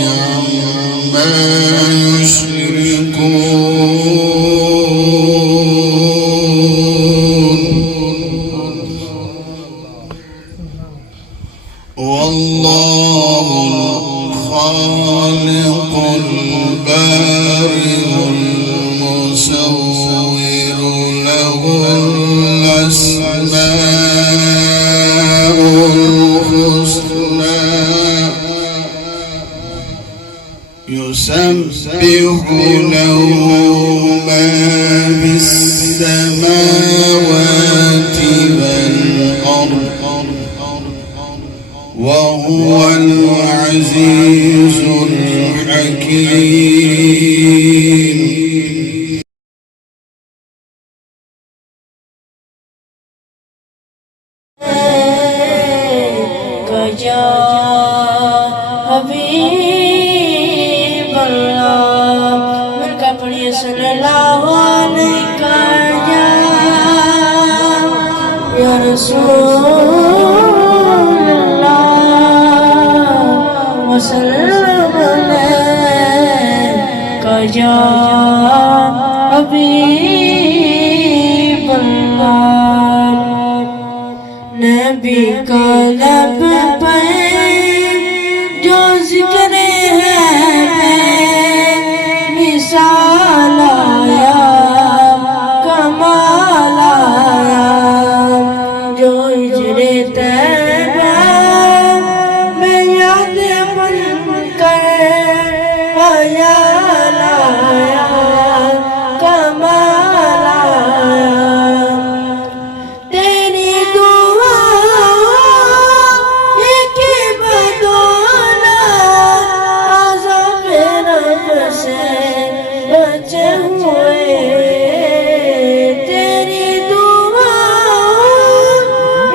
عما يشركون والله الخالق البارئ المصور له الأسماء الحسنى يسبح له ما في السماوات والأرض وهو العزيز الحكيم يا حبيب الله من كبري صلى الله عليك يا رسول الله وسلم عليك يا حبيب الله نبی کا لب پر جو ذکر ہے مثال آیا کمال آیا جو ہجر طیبہ میں یاد بن کر خیال آیا کمال آیا تیری دعا ایک بدولہ عذاب رب سے بچے ہوئے تیری دعا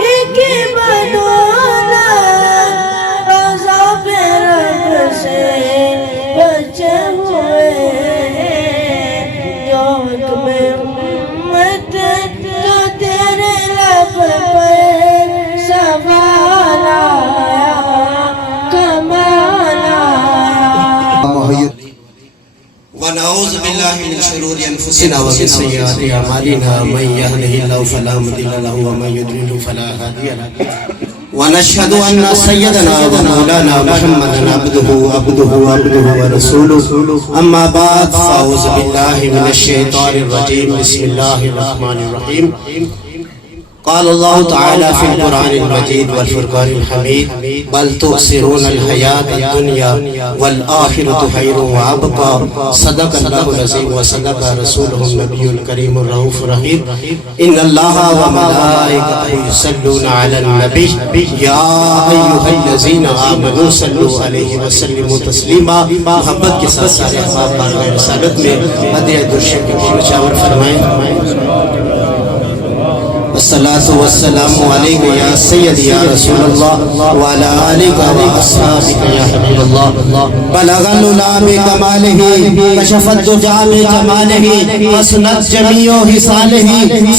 ایک بدولہ عذاب رب سے بچے ہوئے جو حکم امت کا تیرے لب پر سوال آیا کمال آیا ونعوذ باللہ من شرور انفسنا ومن سیئات اعمالنا من يهده الله فلا مضل له ومن يضلل فلا هادي له ونشهد ان سيدنا ومولانا محمدا عبده ورسوله اما بعد فاعوذ باللہ من الشیطان الرجیم بسم اللہ الرحمن الرحیم قال الله تعالى في القرآن المجيد والفرقان الحميد بل تؤثرون الحياة الدنيا والآخرة خير وأبقى صدق الله العظيم وصدق رسوله النبي الكريم الرؤوف الرحيم إن الله وملائكته يصلون على النبي يا أيها الذين آمنوا صلوا عليه وسلموا تسليما محبت کے ساتھ سارے احباب بارگاہ رسالت میں ہدیہ درشن کی مشاور فرمائیں الصلاة والسلام علیکہ یا سید یا رسول اللہ وعلا آلکہ و اصحابکہ یا حبیب اللہ بلغ العلا بکمالہ کشف الدجا بجمالہ وسنت جمیع حصالہ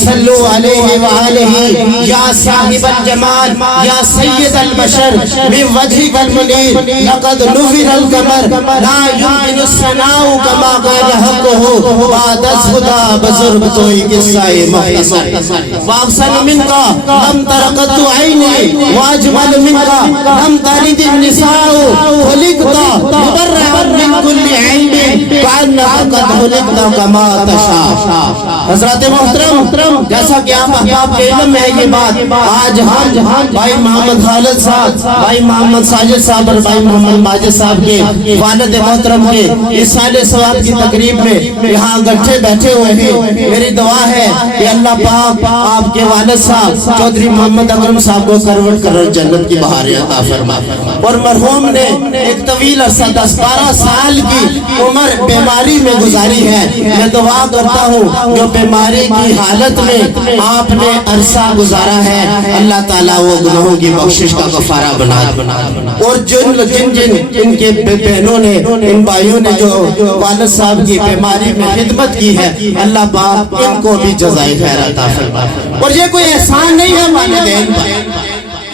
صلو علیہ وآلہ یا صاحب الجمال یا سید البشر من وجہک المنیر لقد نور القمر لا یمکن الثناء کما قال حقہ بعد الہدی بزرگ توئی قصہ مختصر وافسن منك لم ترقت عيني واجمل منك لم تلد النساء خلقت مبرعا من كل عيب كأنك قد خلقت كما تشاء حضرات محترم جیسا کہ آپ احباب کے علم میں ہے یہ بات آج ہم بھائی محمد خالد صاحب بھائی محمد ساجد صاحب اور بھائی محمد ماجد صاحب کے والد محترم کے اس سال ثواب کی تقریب میں یہاں گٹھے بیٹھے ہوئے ہیں میری دعا ہے کہ اللہ پاک آپ کے والد صاحب چودھری محمد اکرم صاحب کو کروٹ کر جنت کی بہاریں عطا فرما اور مرحوم نے ایک طویل عرصہ 10-12 سال کی عمر بیماری میں گزاری ہے میں دعا کرتا ہوں جو بیماری کی حالت میں آپ نے عرصہ گزارا ہے اللہ تعالیٰ وہ گناہوں کی بخشش کا کفارہ بنا اور جن کے بہنوں نے ان بھائیوں نے جو والد صاحب کی بیماری میں خدمت کی ہے اللہ پاک ان کو بھی جزائے خیر عطا فرما اور یہ کوئی احسان نہیں ہے والدین پر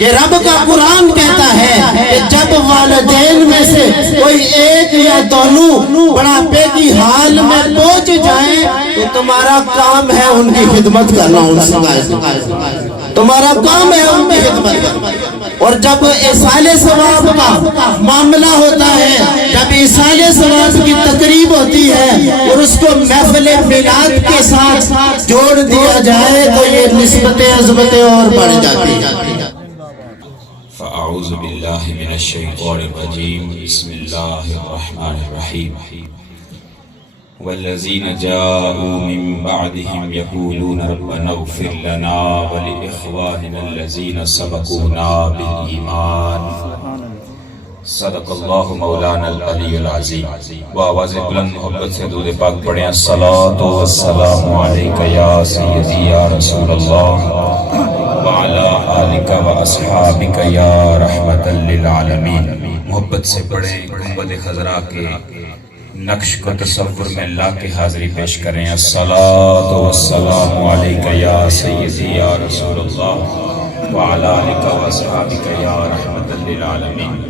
یہ رب کا قرآن کہتا ہے کہ جب والدین میں سے کوئی ایک یا دونوں بڑھاپے کی حال میں پہنچ جائیں تو تمہارا کام ہے ان کی خدمت کرنا، تمہارا کام ہے ان کی خدمت کرنا۔ اور جب ایصال ثواب کا معاملہ ہوتا ہے، جب ایصال ثواب کی تقریب ہوتی ہے اور اس کو محفل میلاد کے ساتھ جوڑ دیا جائے تو یہ نسبتیں عظمتیں اور بڑھ جاتی ہیں۔ فاعوذ باللہ من الشیطان الرجیم، بسم اللہ الرحمن الرحیم۔ والذین جاءوا من بعدهم یقولون ربنا اغفر لنا ولإخواننا الذین سبقونا بالایمان۔ صدق اللہ مولانا العلی العظیم۔ بآواز بلند محبت سے درود پاک پڑھیں، الصلاۃ والسلام علیک یا سیدی یا رسول اللہ وعلی آلک واصحابک یا رحمت للعالمین۔ محبت سے پڑھیں، گنبد خضرا کے نقش کو تصور میں لا کے حاضری پیش کریں، الصلاۃ والسلام علیک یا سیدی یا رسول اللہ وعلی آلک واصحابک یا رحمت للعالمین۔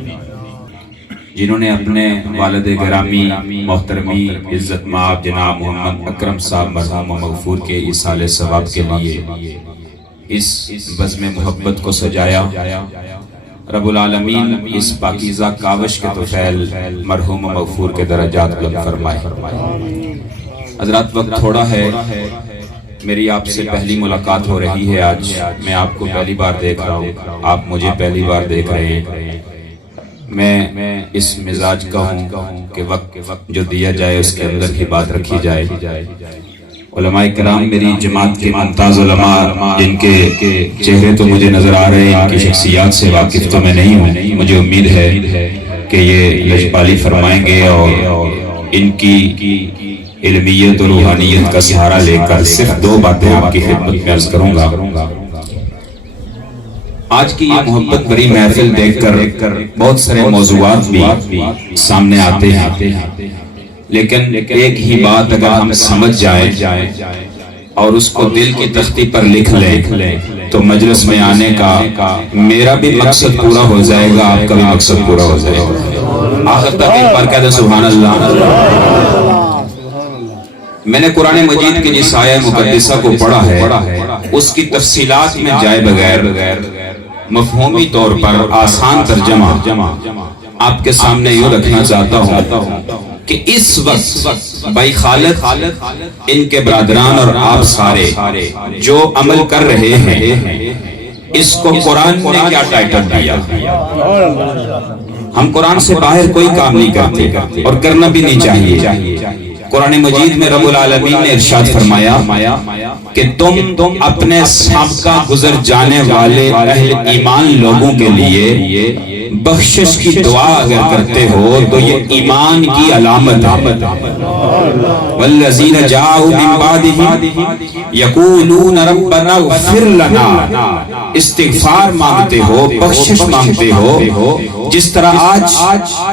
جنہوں نے اپنے والد گرامی محترمی عزت مآب جناب محمد اکرم صاحب مرحوم مغفور کے ایصال ثواب کے لیے اس بزم محبت کو سجایا، رب العالمین اس پاکیزہ کاوش کے طفیل مرحوم مغفور کے درجات بلند فرمائے۔ حضرات وقت تھوڑا ہے، میری آپ سے پہلی ملاقات ہو رہی ہے آج، میں آپ کو پہلی بار دیکھ رہا ہوں، آپ مجھے پہلی بار دیکھ رہے ہیں۔ میں اس مزاج کا ہوں کہ وقت جو دیا جائے اس کے اندر ہی بات رکھی جائے۔ علماء کرام میری جماعت کے ممتاز علماء جن کے چہرے تو مجھے نظر آ رہے ہیں، ان کی شخصیات سے واقف تو میں نہیں ہوں، مجھے امید ہے کہ یہ لجپالی فرمائیں گے اور ان کی علمیت اور روحانیت کا سہارا لے کر صرف دو باتیں آپ کی خدمت میں عرض کروں گا۔ آج کی یہ محبت بری محفل دیکھ کر بہت سارے موضوعات بھی سامنے آتے ہیں، لیکن ایک ہی بات اگر ہم سمجھ جائیں اور اس کو دل کی تختی پر لکھ لیں تو مجلس میں آنے کا میرا بھی مقصد پورا ہو جائے گا، آپ کا بھی مقصد پورا ہو جائے گا۔ آخر تک ایک بار کہہ دیں سبحان اللہ۔ میں نے قرآن مجید کی جس آیہ مقدسہ کو پڑھا ہے اس کی تفصیلات میں جائے بغیر مفہومی طور پر آسان ترجمہ آپ کے سامنے یوں رکھنا چاہتا ہوں کہ اس وقت بھائی خالد ان کے برادران اور آپ سارے جو عمل کر رہے ہیں اس کو قرآن نے کیا ٹائٹل دیا؟ ہم قرآن سے باہر کوئی کام نہیں کرتے اور کرنا بھی نہیں چاہیے۔ قرآن مجید میں رب العالمین نے ارشاد فرمایا کہ تم اپنے سابقہ گزر جانے والے اہل ایمان لوگوں کے لیے بخشش کی دعا اگر کرتے ہو تو یہ ایمان کی علامت ہے۔ والذین جاءوا من بعدهم یقولون ربنا اغفر لنا، استغفار مانگتے ہو، بخشش مانگتے ہو، جس طرح آج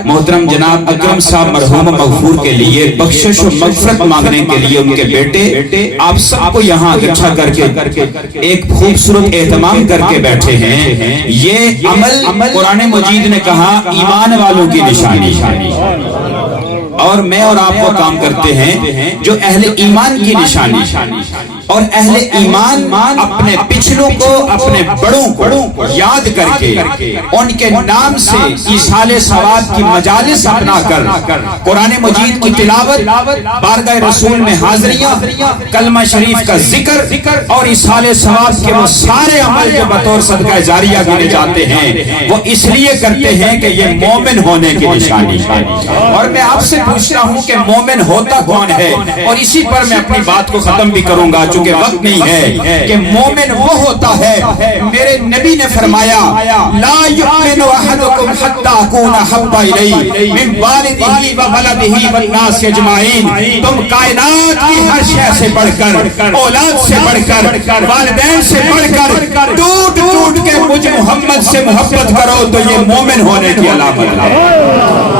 محترم جناب اکرم صاحب مرحوم مغفور کے لیے بخشش و مغفرت مانگنے کے لیے ان کے بیٹے آپ سب کو یہاں اکٹھا کر کے ایک خوبصورت اہتمام کر کے بیٹھے ہیں، یہ عمل قرآن مجید نے کہا ایمان والوں کی نشانی ہے، اور میں اور آپ وہ کام کرتے ہیں جو اہل ایمان کی نشانی ہے۔ اور اہل ایمان اپنے پچھلوں کو، اپنے بڑوں کو یاد کر کے ان کے نام سے ایصال ثواب کی مجالس اپنا کر قرآن مجید کی تلاوت، بارگاہ رسول میں حاضریاں، کلمہ شریف کا ذکر اور ایصال ثواب کے وہ سارے عمل جو بطور صدقہ جاریہ گنے جاتے ہیں وہ اس لیے کرتے ہیں کہ یہ مومن ہونے کی نشانی ہے۔ اور میں آپ سے پوچھتا ہوں کہ مومن ہوتا کون ہے، اور اسی پر میں اپنی بات کو ختم بھی کروں گا چونکہ وقت نہیں ہے، کہ مومن وہ ہوتا ہے، میرے نبی نے فرمایا لا یؤمن احدکم حتی اکون احب الیہ من والدہ وولدہ والناس اجمعین۔ تم کائنات کی ہر شے سے بڑھ کر، اولاد سے بڑھ کر، والدین سے بڑھ کر ٹوٹ کے مجھ محمد سے محبت کرو تو یہ مومن ہونے کی علامت ہے۔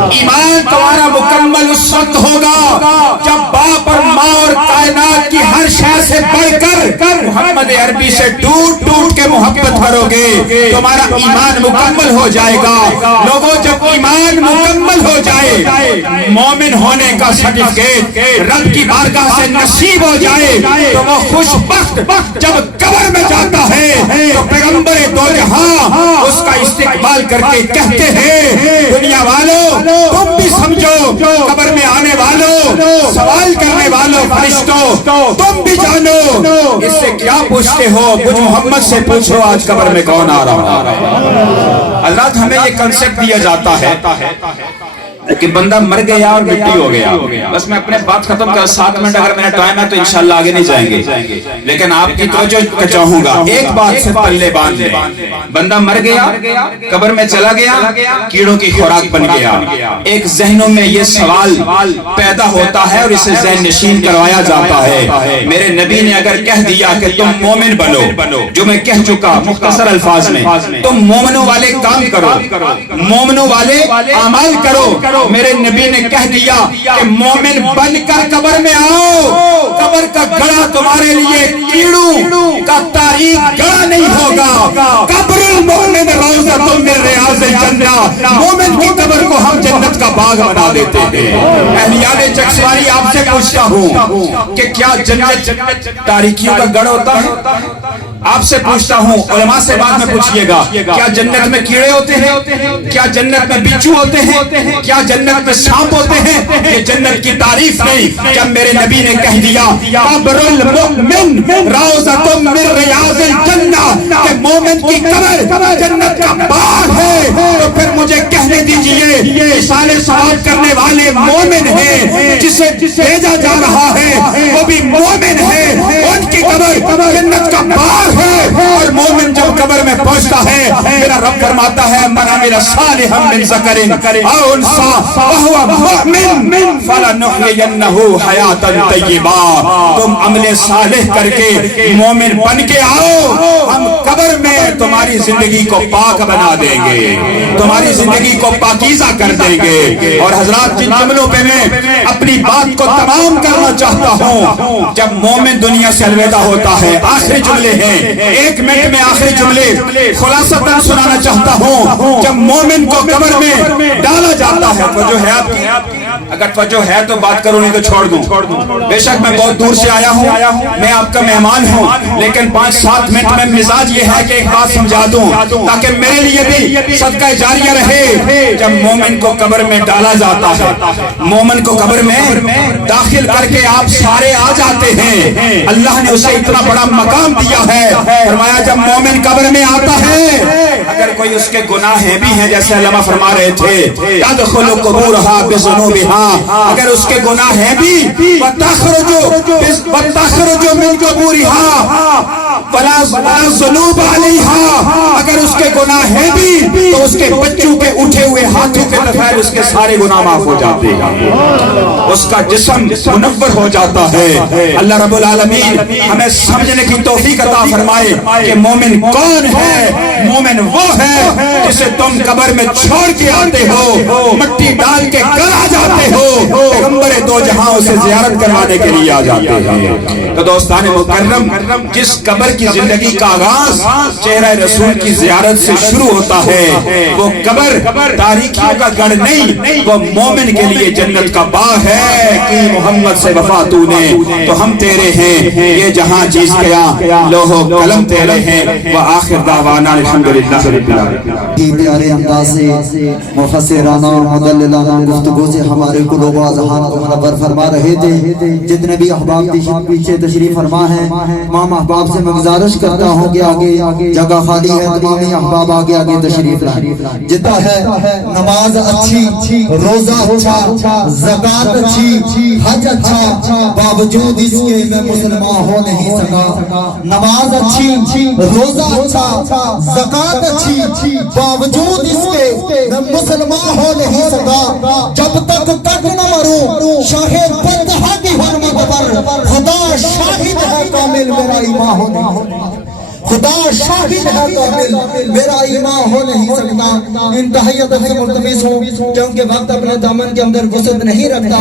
ایمان تمہارا مکمل اس وقت ہوگا جب باپ اور ماں اور کائنات کی ہر شے سے بڑھ کر محمد عربی سے ٹوٹ ٹوٹ کے محبت کرو گے تمہارا ایمان مکمل ہو جائے گا. لوگوں جب ایمان مکمل ہو جائے, مومن ہونے کا سرٹیفکیٹ رب کی بارگاہ سے نصیب ہو جائے, تو وہ خوش بخت جب قبر میں جاتا ہے تو پیغمبر دو جہاں اس کا استقبال کر کے کہتے ہیں دنیا والوں تم بھی سمجھو, قبر میں آنے والوں, سوال کرنے والوں فرشتوں تم بھی جانو, اس سے کیا پوچھتے ہو, کچھ محمد سے پوچھو آج قبر میں کون آ رہا ہے. حضرات ہمیں یہ کنسپٹ دیا جاتا ہے کہ بندہ مر گیا اور مٹی ہو گیا. بس میں اپنے بات ختم کر 7 منٹ اگر میرا ٹائم ہے تو انشاءاللہ آگے نہیں جائیں گے, لیکن آپ کی توجہ چاہوں گا ایک بات سے پلے باندھ لیں. بندہ مر گیا, قبر میں چلا گیا, کیڑوں کی خوراک بن گیا. ایک ذہنوں میں یہ سوال پیدا ہوتا ہے اور اسے ذہن نشین کروایا جاتا ہے. میرے نبی نے اگر کہہ دیا کہ تم مومن بنو, جو میں کہہ چکا مختصر الفاظ میں, تم مومنوں والے کام کرو, مومنوں والے اعمال کرو. میرے نبی نے کہہ دیا کہ مومن بن کر قبر میں آؤ, قبر کا گڑا تمہارے لیے کیڑوں کا تاریخ گڑا نہیں ہوگا. قبر المومن روضۃ من ریاض الجنہ, مومن کی قبر کو ہم جنت کا باغ بنا دیتے ہیں. اہلیان چکسواری آپ سے پوچھتا ہوں کہ کیا جنت تاریکیوں کا گڑھ ہوتا ہے؟ آپ سے پوچھتا ہوں, علماء سے بعد میں پوچھئے گا, کیا جنت میں کیڑے ہوتے ہیں؟ کیا جنت میں بچھو ہوتے ہیں؟ کیا جنت میں سانپ ہوتے ہیں؟ یہ جنت کی تعریف نہیں. جب میرے نبی نے کہہ دیا قبر المؤمن روضۃ من ریاض الجنہ, کہ مومن کی قبر جنت کا باغ ہے, تو پھر مجھے کہنے دیجئے اشارے ثواب کرنے والے مومن ہیں, جسے بھیجا جا رہا ہے وہ بھی مومن ہے, ان کی قبر جنت کا باغ ہے. اور مومن جب قبر میں پہنچتا ہے, میرا رب فرماتا ہے من عمل صالحا من ذکر او انثی وهو مؤمن فلنحیینہ حیاتا طیبہ. تم عمل صالح کر کے مومن بن کے آؤ, ہم قبر میں تمہاری زندگی کو پاک بنا دیں گے, تمہاری زندگی کو پاکیزہ کر دیں گے. اور حضرات جن جملوں پہ میں اپنی بات کو تمام کرنا چاہتا ہوں, جب مومن دنیا سے الوداع ہوتا ہے, آخری جملے ہیں, 1 منٹ میں آخری جملے خلاصتاً سنانا چاہتا ہوں. جب مومن کو قبر میں ڈالا جاتا ہے, توجہ ہے آپ کی, اگر توجہ ہے تو بات کروں, نہیں تو چھوڑ دوں. بے شک میں بہت دور سے آیا ہوں, میں آپ کا مہمان ہوں, لیکن 5-7 منٹ میں مزاج یہ ہے کہ ایک بات سمجھا دوں تاکہ میرے لیے بھی صدقہ جاریہ رہے. جب مومن کو قبر میں ڈالا جاتا ہے, مومن کو قبر میں داخل کر کے آپ سارے آ جاتے ہیں, اللہ نے اسے اتنا بڑا مقام دیا ہے. فرمایا جب مومن قبر میں آتا ہے, اگر کوئی اس کے گناہیں بھی ہیں, جیسے علماء فرما رہے تھے تدخل قبورہا بذنوبہا, اگر اس کے گناہیں بھی وتخرج من قبورہا فلا ذنوب علیہا, اگر اس کے گناہیں بھی تو اس کے بچوں کے اٹھے ہوئے ہاتھوں کے تفیل اس کے سارے گناہ معاف ہو جاتے ہیں, اس کا جسم منور ہو جاتا ہے. اللہ رب العالمین ہمیں سمجھنے کی توفیق عطا فرمائے کہ مومن کون ہے. مومن وہ ہے جسے تم قبر میں چھوڑ کے آتے ہو, مٹی ڈال کے گھر آ جاتے ہو, پیغمبر دو جہاں اسے زیارت کروانے کے لیے آ جاتے ہیں. تو دوستان مکرم, جس قبر کی زندگی کا آغاز چہرہ رسول کی زیارت سے شروع ہوتا ہے, وہ قبر تاریکیوں کا گڑھ نہیں, وہ مومن کے لیے جنت کا باغ ہے. کہ محمد سے وفا تو نے, تو ہم تیرے ہیں, یہ جہاں چیز کیا لوح و قلم تیرے ہیں. وآخر دعوانا الحمدللہ رب العالمین. پیارے انداز سے مفسرانہ مدللانہ گفتگو سے ہمارے قلوب و اذہان کو منور فرما رہے تھے. جتنے بھی احباب پیچھے تشریف فرما ہیں, تمام احباب سے میں گزارش کرتا ہوں کہ آگے جگہ خالی ہے, تمام احباب آگے تشریف لائیں. جتنا ہے نماز اچھی, روزہ اچھا, زکات اچھی, حج اچھا, باوجود اس کے میں مسلمان ہو نہیں سکا. نماز اچھی, روزہ اچھا, زکات اچھی, باوجود اس کے میں مسلمان ہو نہیں سکا. جب تک نہ مروں شاہ بدہا کی حرمت پر, خدا شاہد ہے کامل میرا ایمان ہو نہیں. خدا شاہد ہے کامل میرا ایمان ہو نہیں سکتا انتہائی ادب سے ملتمس ہوں کیونکہ وقت اپنے دامن کے اندر وسعت نہیں رکھتا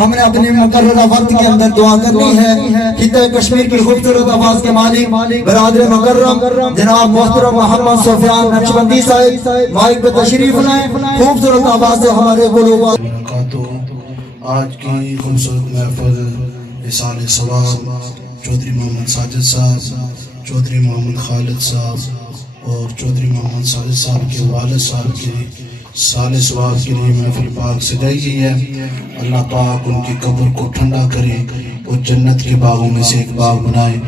ہم نے اپنے مقررہ وقت کے اندر دعا کرنی ہے خطہ کشمیر کی خوبصورت آواز کے مالک برادر مکرم جناب محترم محمد سفیان نقشبندی صاحب مائک پہ تشریف لائیں خوبصورت آواز سے ہمارے قلوب آج کی خوبصورت محفل احسان ثواب چودھری محمد ساجد صاحب چودھری محمد خالد صاحب اور چودھری محمد ساجد صاحب کے والد صاحب کے سال ثواب کے لیے محفل پاک سجائی گئی ہے اللہ پاک ان کی قبر کو ٹھنڈا کرے اور جنت کے باغوں میں سے ایک باغ بنائے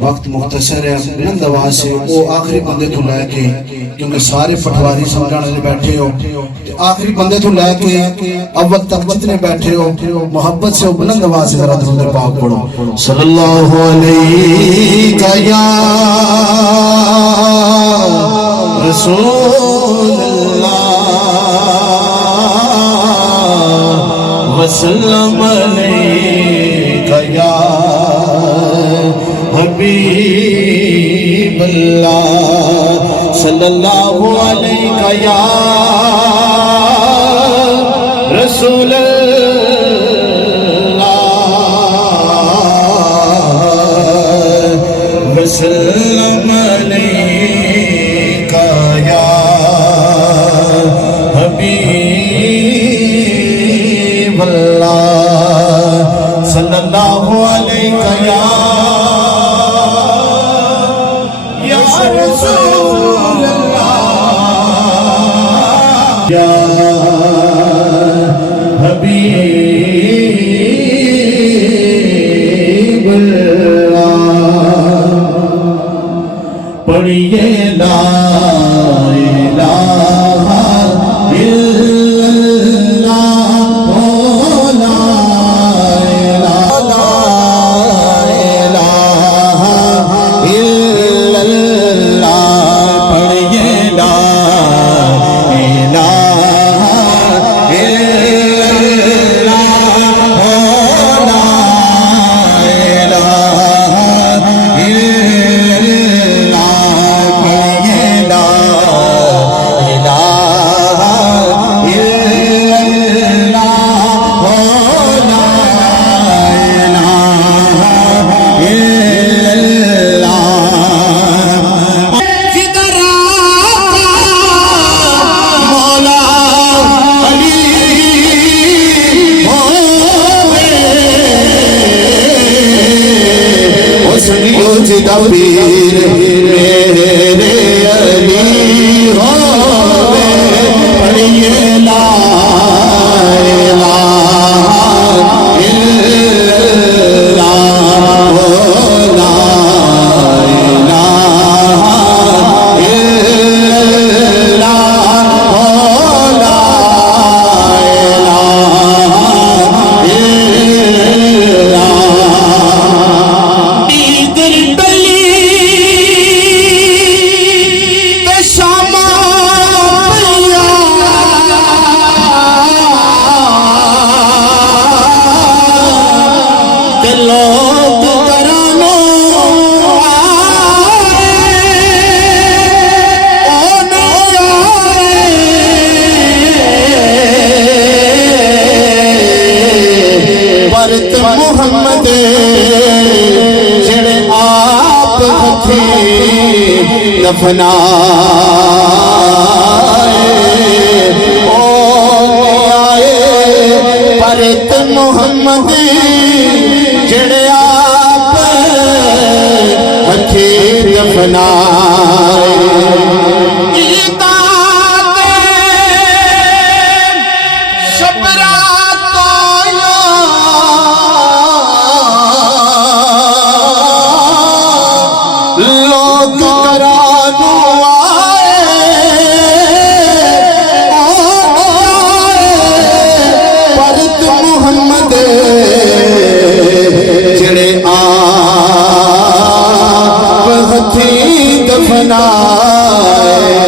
وقت مختصر ہے بلند آواز سے وہ آخری بندے تو لے کے کیونکہ سارے پٹواری سمجھانے بیٹھے ہو آخری بندے تو لے کے اول تک جتنے بیٹھے ہو محبت سے وہ بلند آواز سے ذرا درود پاک پڑھو صلی اللہ علیہ یا رسول اللہ وسلم علیہ یا حبیب اللہ صلی اللہ علیہ یا رسول اللہ وسلم علیہ یا حبیب اللہ صلی اللہ علیہ یا رسول اللہ یا حبیب اللہ پڑھیے لا الہ الا اللہ لا پیر میرے علی ہوے پڑھیے لا الہ الا اللہ لا الہ الا اللہ لا محمد جڑے آپ ہتھی دفنائے پرت محمد جڑے آپ ہتھی دفنائے دفنائے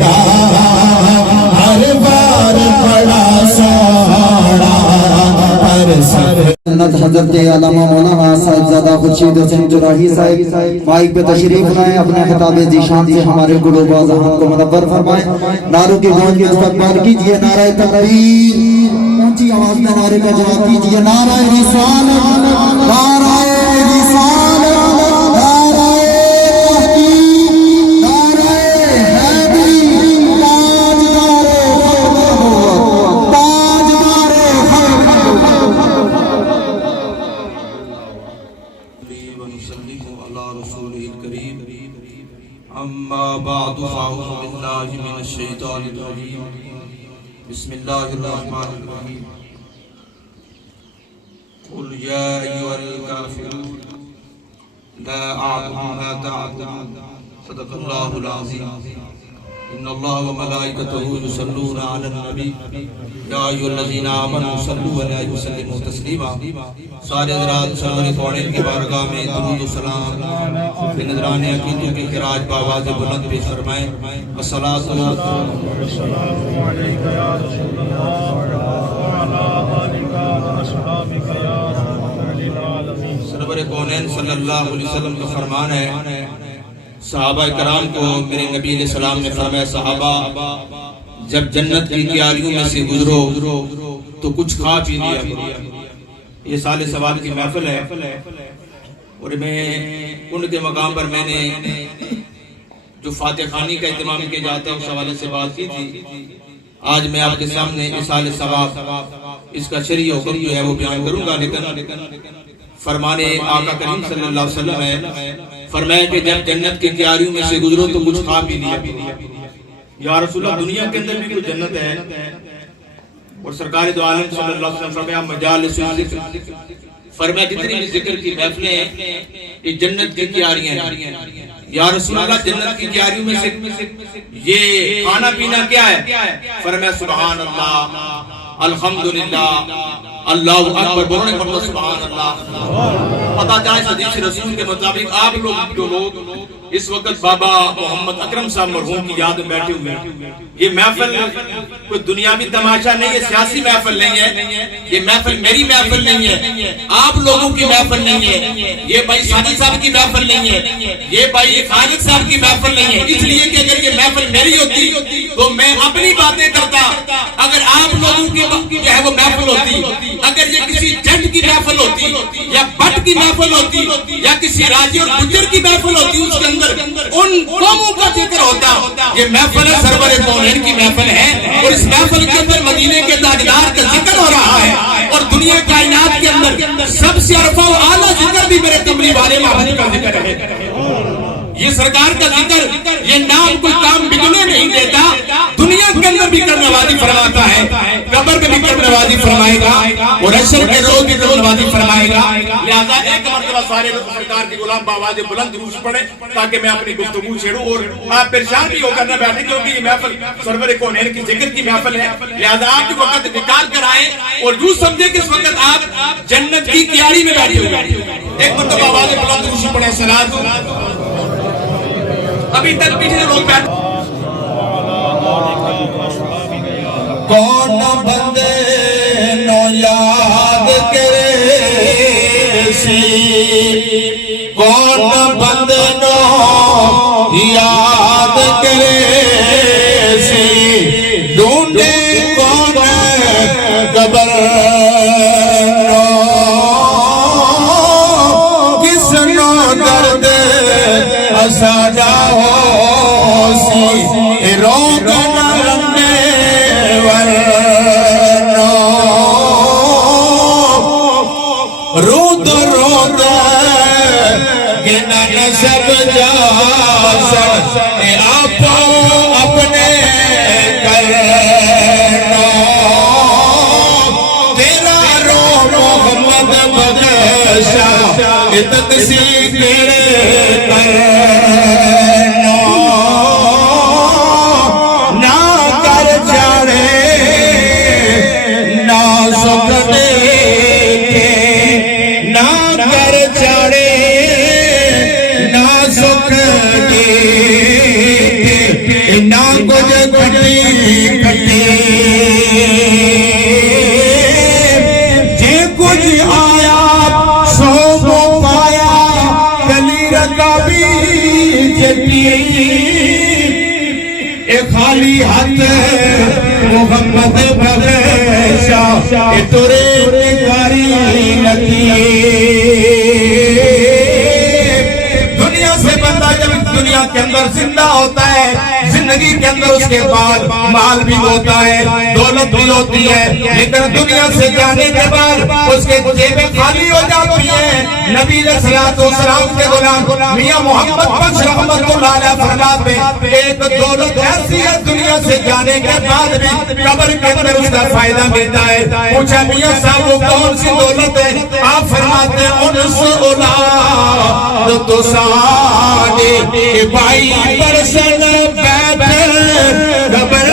دا ہر بار بڑا سارا ہر سر حضرت علامہ مولانا صاحبزادہ خورشید حسین جراحی صاحب مائک پہ تشریف لائیں، اپنے خطاب ذیشان سے ہمارے قلوب و اذہان کو منور فرمائیں۔ نعروں کی گونج کے استقبال کیجئے، نعرہ تکبیر، اونچی آواز میں نعرے کا جواب دیجئے، نعرہ رسالت، نعرہ رسالت، نعرہ تحقیق، نعرہ حیدری، تاجدار خلق، تاجدار خلق۔ ونسلم على رسوله الكريم أما بعد فأعوذ بالله من الشيطان الرجيم بسم الله الرحمن الرحيم قل يا أيها الكافرون لا أعبد ما تعبدون صدق الله العظيم إن الله وملائكته يصلون على النبي يا أيها الذين آمنوا صلوا عليه وسلموا تسليما۔ سارے حضرات سرور کونین کی بارگاہ میں درود و سلام بے نظران عقیدوں کے خراج بآواز بلند پیش فرمائیں۔ الصلاۃ والسلام علیک یا رسول اللہ وعلی آلک واصحابک یا رحمۃ للعالمین۔ سرور کونین صلی اللہ علیہ وسلم کا فرمان ہے، صحابہ کرام کو میرے نبی علیہ السلام نے فرمایا، صحابہ جب جنت کی کیاریوں میں سے گزرو تو کچھ کھا پی لیا کرو۔ یہ سال ثواب کی محفل ہے اور میں ان کے مقام پر میں نے جو فاتح خانی کا اہتمام کیا جاتا ہے اس حوالے سے بات کی تھی۔ آج میں آپ کے سامنے اس سال ثواب اس کا شرعی حکم جو ہے وہ بیان کروں گا، لیکن فرمان آقا کریم صلی اللہ علیہ وسلم ہے، فرمایا کہ جب جنت کی کیاریوں میں سے گزرو تو کچھ کھا پی لیا۔ یا رسول اللہ دنیا کے اندر بھی کوئی جنت ہے؟ اور سرکار دو عالم صلی اللہ علیہ وسلم فرمایا مجالس ذکر، فرمایا جتنی بھی ذکر کی محفلیں ہیں یہ جنت کی کیاریاں ہیں۔ یا رسول اللہ جنت کی کیاریوں میں سے یہ کھانا پینا کیا ہے؟ فرمایا سبحان اللہ، الحمدللہ، اللہ اکبر، بولنے پڑھو سبحان اللہ۔ پتہ چلا اس حدیث رسول کے مطابق آپ لوگ جو لوگ اس وقت بابا محمد اکرم صاحب مرحوم کی یاد میں بیٹھے ہوئے ہیں، یہ محفل کوئی دنیاوی تماشا نہیں ہے، سیاسی محفل نہیں ہے، یہ محفل میری محفل نہیں ہے، آپ لوگوں کی محفل نہیں ہے، یہ بھائی سادی صاحب کی محفل نہیں ہے، یہ بھائی خالد صاحب کی محفل نہیں ہے۔ اس لیے کہ اگر یہ محفل میری ہوتی تو میں اپنی باتیں کرتا، اگر آپ لوگوں کی جو ہے وہ محفل ہوتی، اگر یہ کسی جٹ کی محفل ہوتی یا بٹ کی محفل ہوتی یا کسی راجی اور گجر کی محفل ہوتی، اس کے اندر ان قوموں کا ذکر ہوتا۔ یہ محفل سرور کونین کی محفل ہے اور اس محفل کے اندر مدینے کے تاجدار کا ذکر ہو رہا ہے، اور دنیا کائنات کے اندر سب سے عرفہ و اعلیٰ ذکر بھی میرے کملی والے محبوب کا ذکر ہے۔ یہ سرکار کا ذکر، یہ نام کوئی کام بگڑنے نہیں دیتا، دنیا کے اندر بھی کرنے والی فرماتا ہے، قبر میں بھی کرنے والی فرمائے گا اور حشر کے روز بھی کرنے والی فرمائے گا۔ لہذا ایک مرتبہ سارے لوگ سرکار کی غلام بآواز بلند درود پڑھیں تاکہ میں اپنی گفتگو چھیڑوں اور آپ پریشان بھی ہو کر نہ بیٹھیں، کیونکہ یہ محفل سرور کونین کی ذکر کی محفل ہے۔ لہذا آپ کے وقت نکال کر آئیں اور یوں سمجھیں کہ اس وقت آپ جنت کی کیاری میں بیٹھے ہوئے ہیں۔ ایک مرتبہ آواز بلند درود پڑھیں، صلاۃ۔ ابھی تک پیچھے لوگ بیٹھے، کون بندے نو یاد کرے سی، کون بندے نو یاد کرے سی، ڈھونڈے کون قبر کس نو درد اساجا ہو سی، روگن رود رود گنن سب جاسن آپ اپنے کرنا، تیرا رو محمد بخشا تقسیم کرنا، نہ کر جانے نہ سکھنے نہ کچھ کھٹی کھٹی جے کچھ آیا سو کو پایا گلی رکابی جٹی اے خالی ہاتھ محمد بغیشہ اے تورے نگاری لگی دنیا سے بندہ جب دنیا کے اندر زندہ ہوتا ہے زندگی کے اندر اس کے بعد مال بھی ہوتا ہے دولت بھی ہوتی ہے لیکن دنیا سے جانے کے بعد اس کے جیبیں خالی ہو جاتی ہیں نبی علیہ السلام کے غلام میاں محمد بخش رحمت اللہ علیہ فرماتے ہیں ایک دولت ایسی ہے دنیا سے جانے کے بعد بھی قبر کے اندر اس کا فائدہ ملتا ہے پوچھا میاں صاحب وہ کون سی دولت ہے آپ فرماتے ہیں انس اولاد تو سانے کہ بھائی پرسن بیٹھے قبر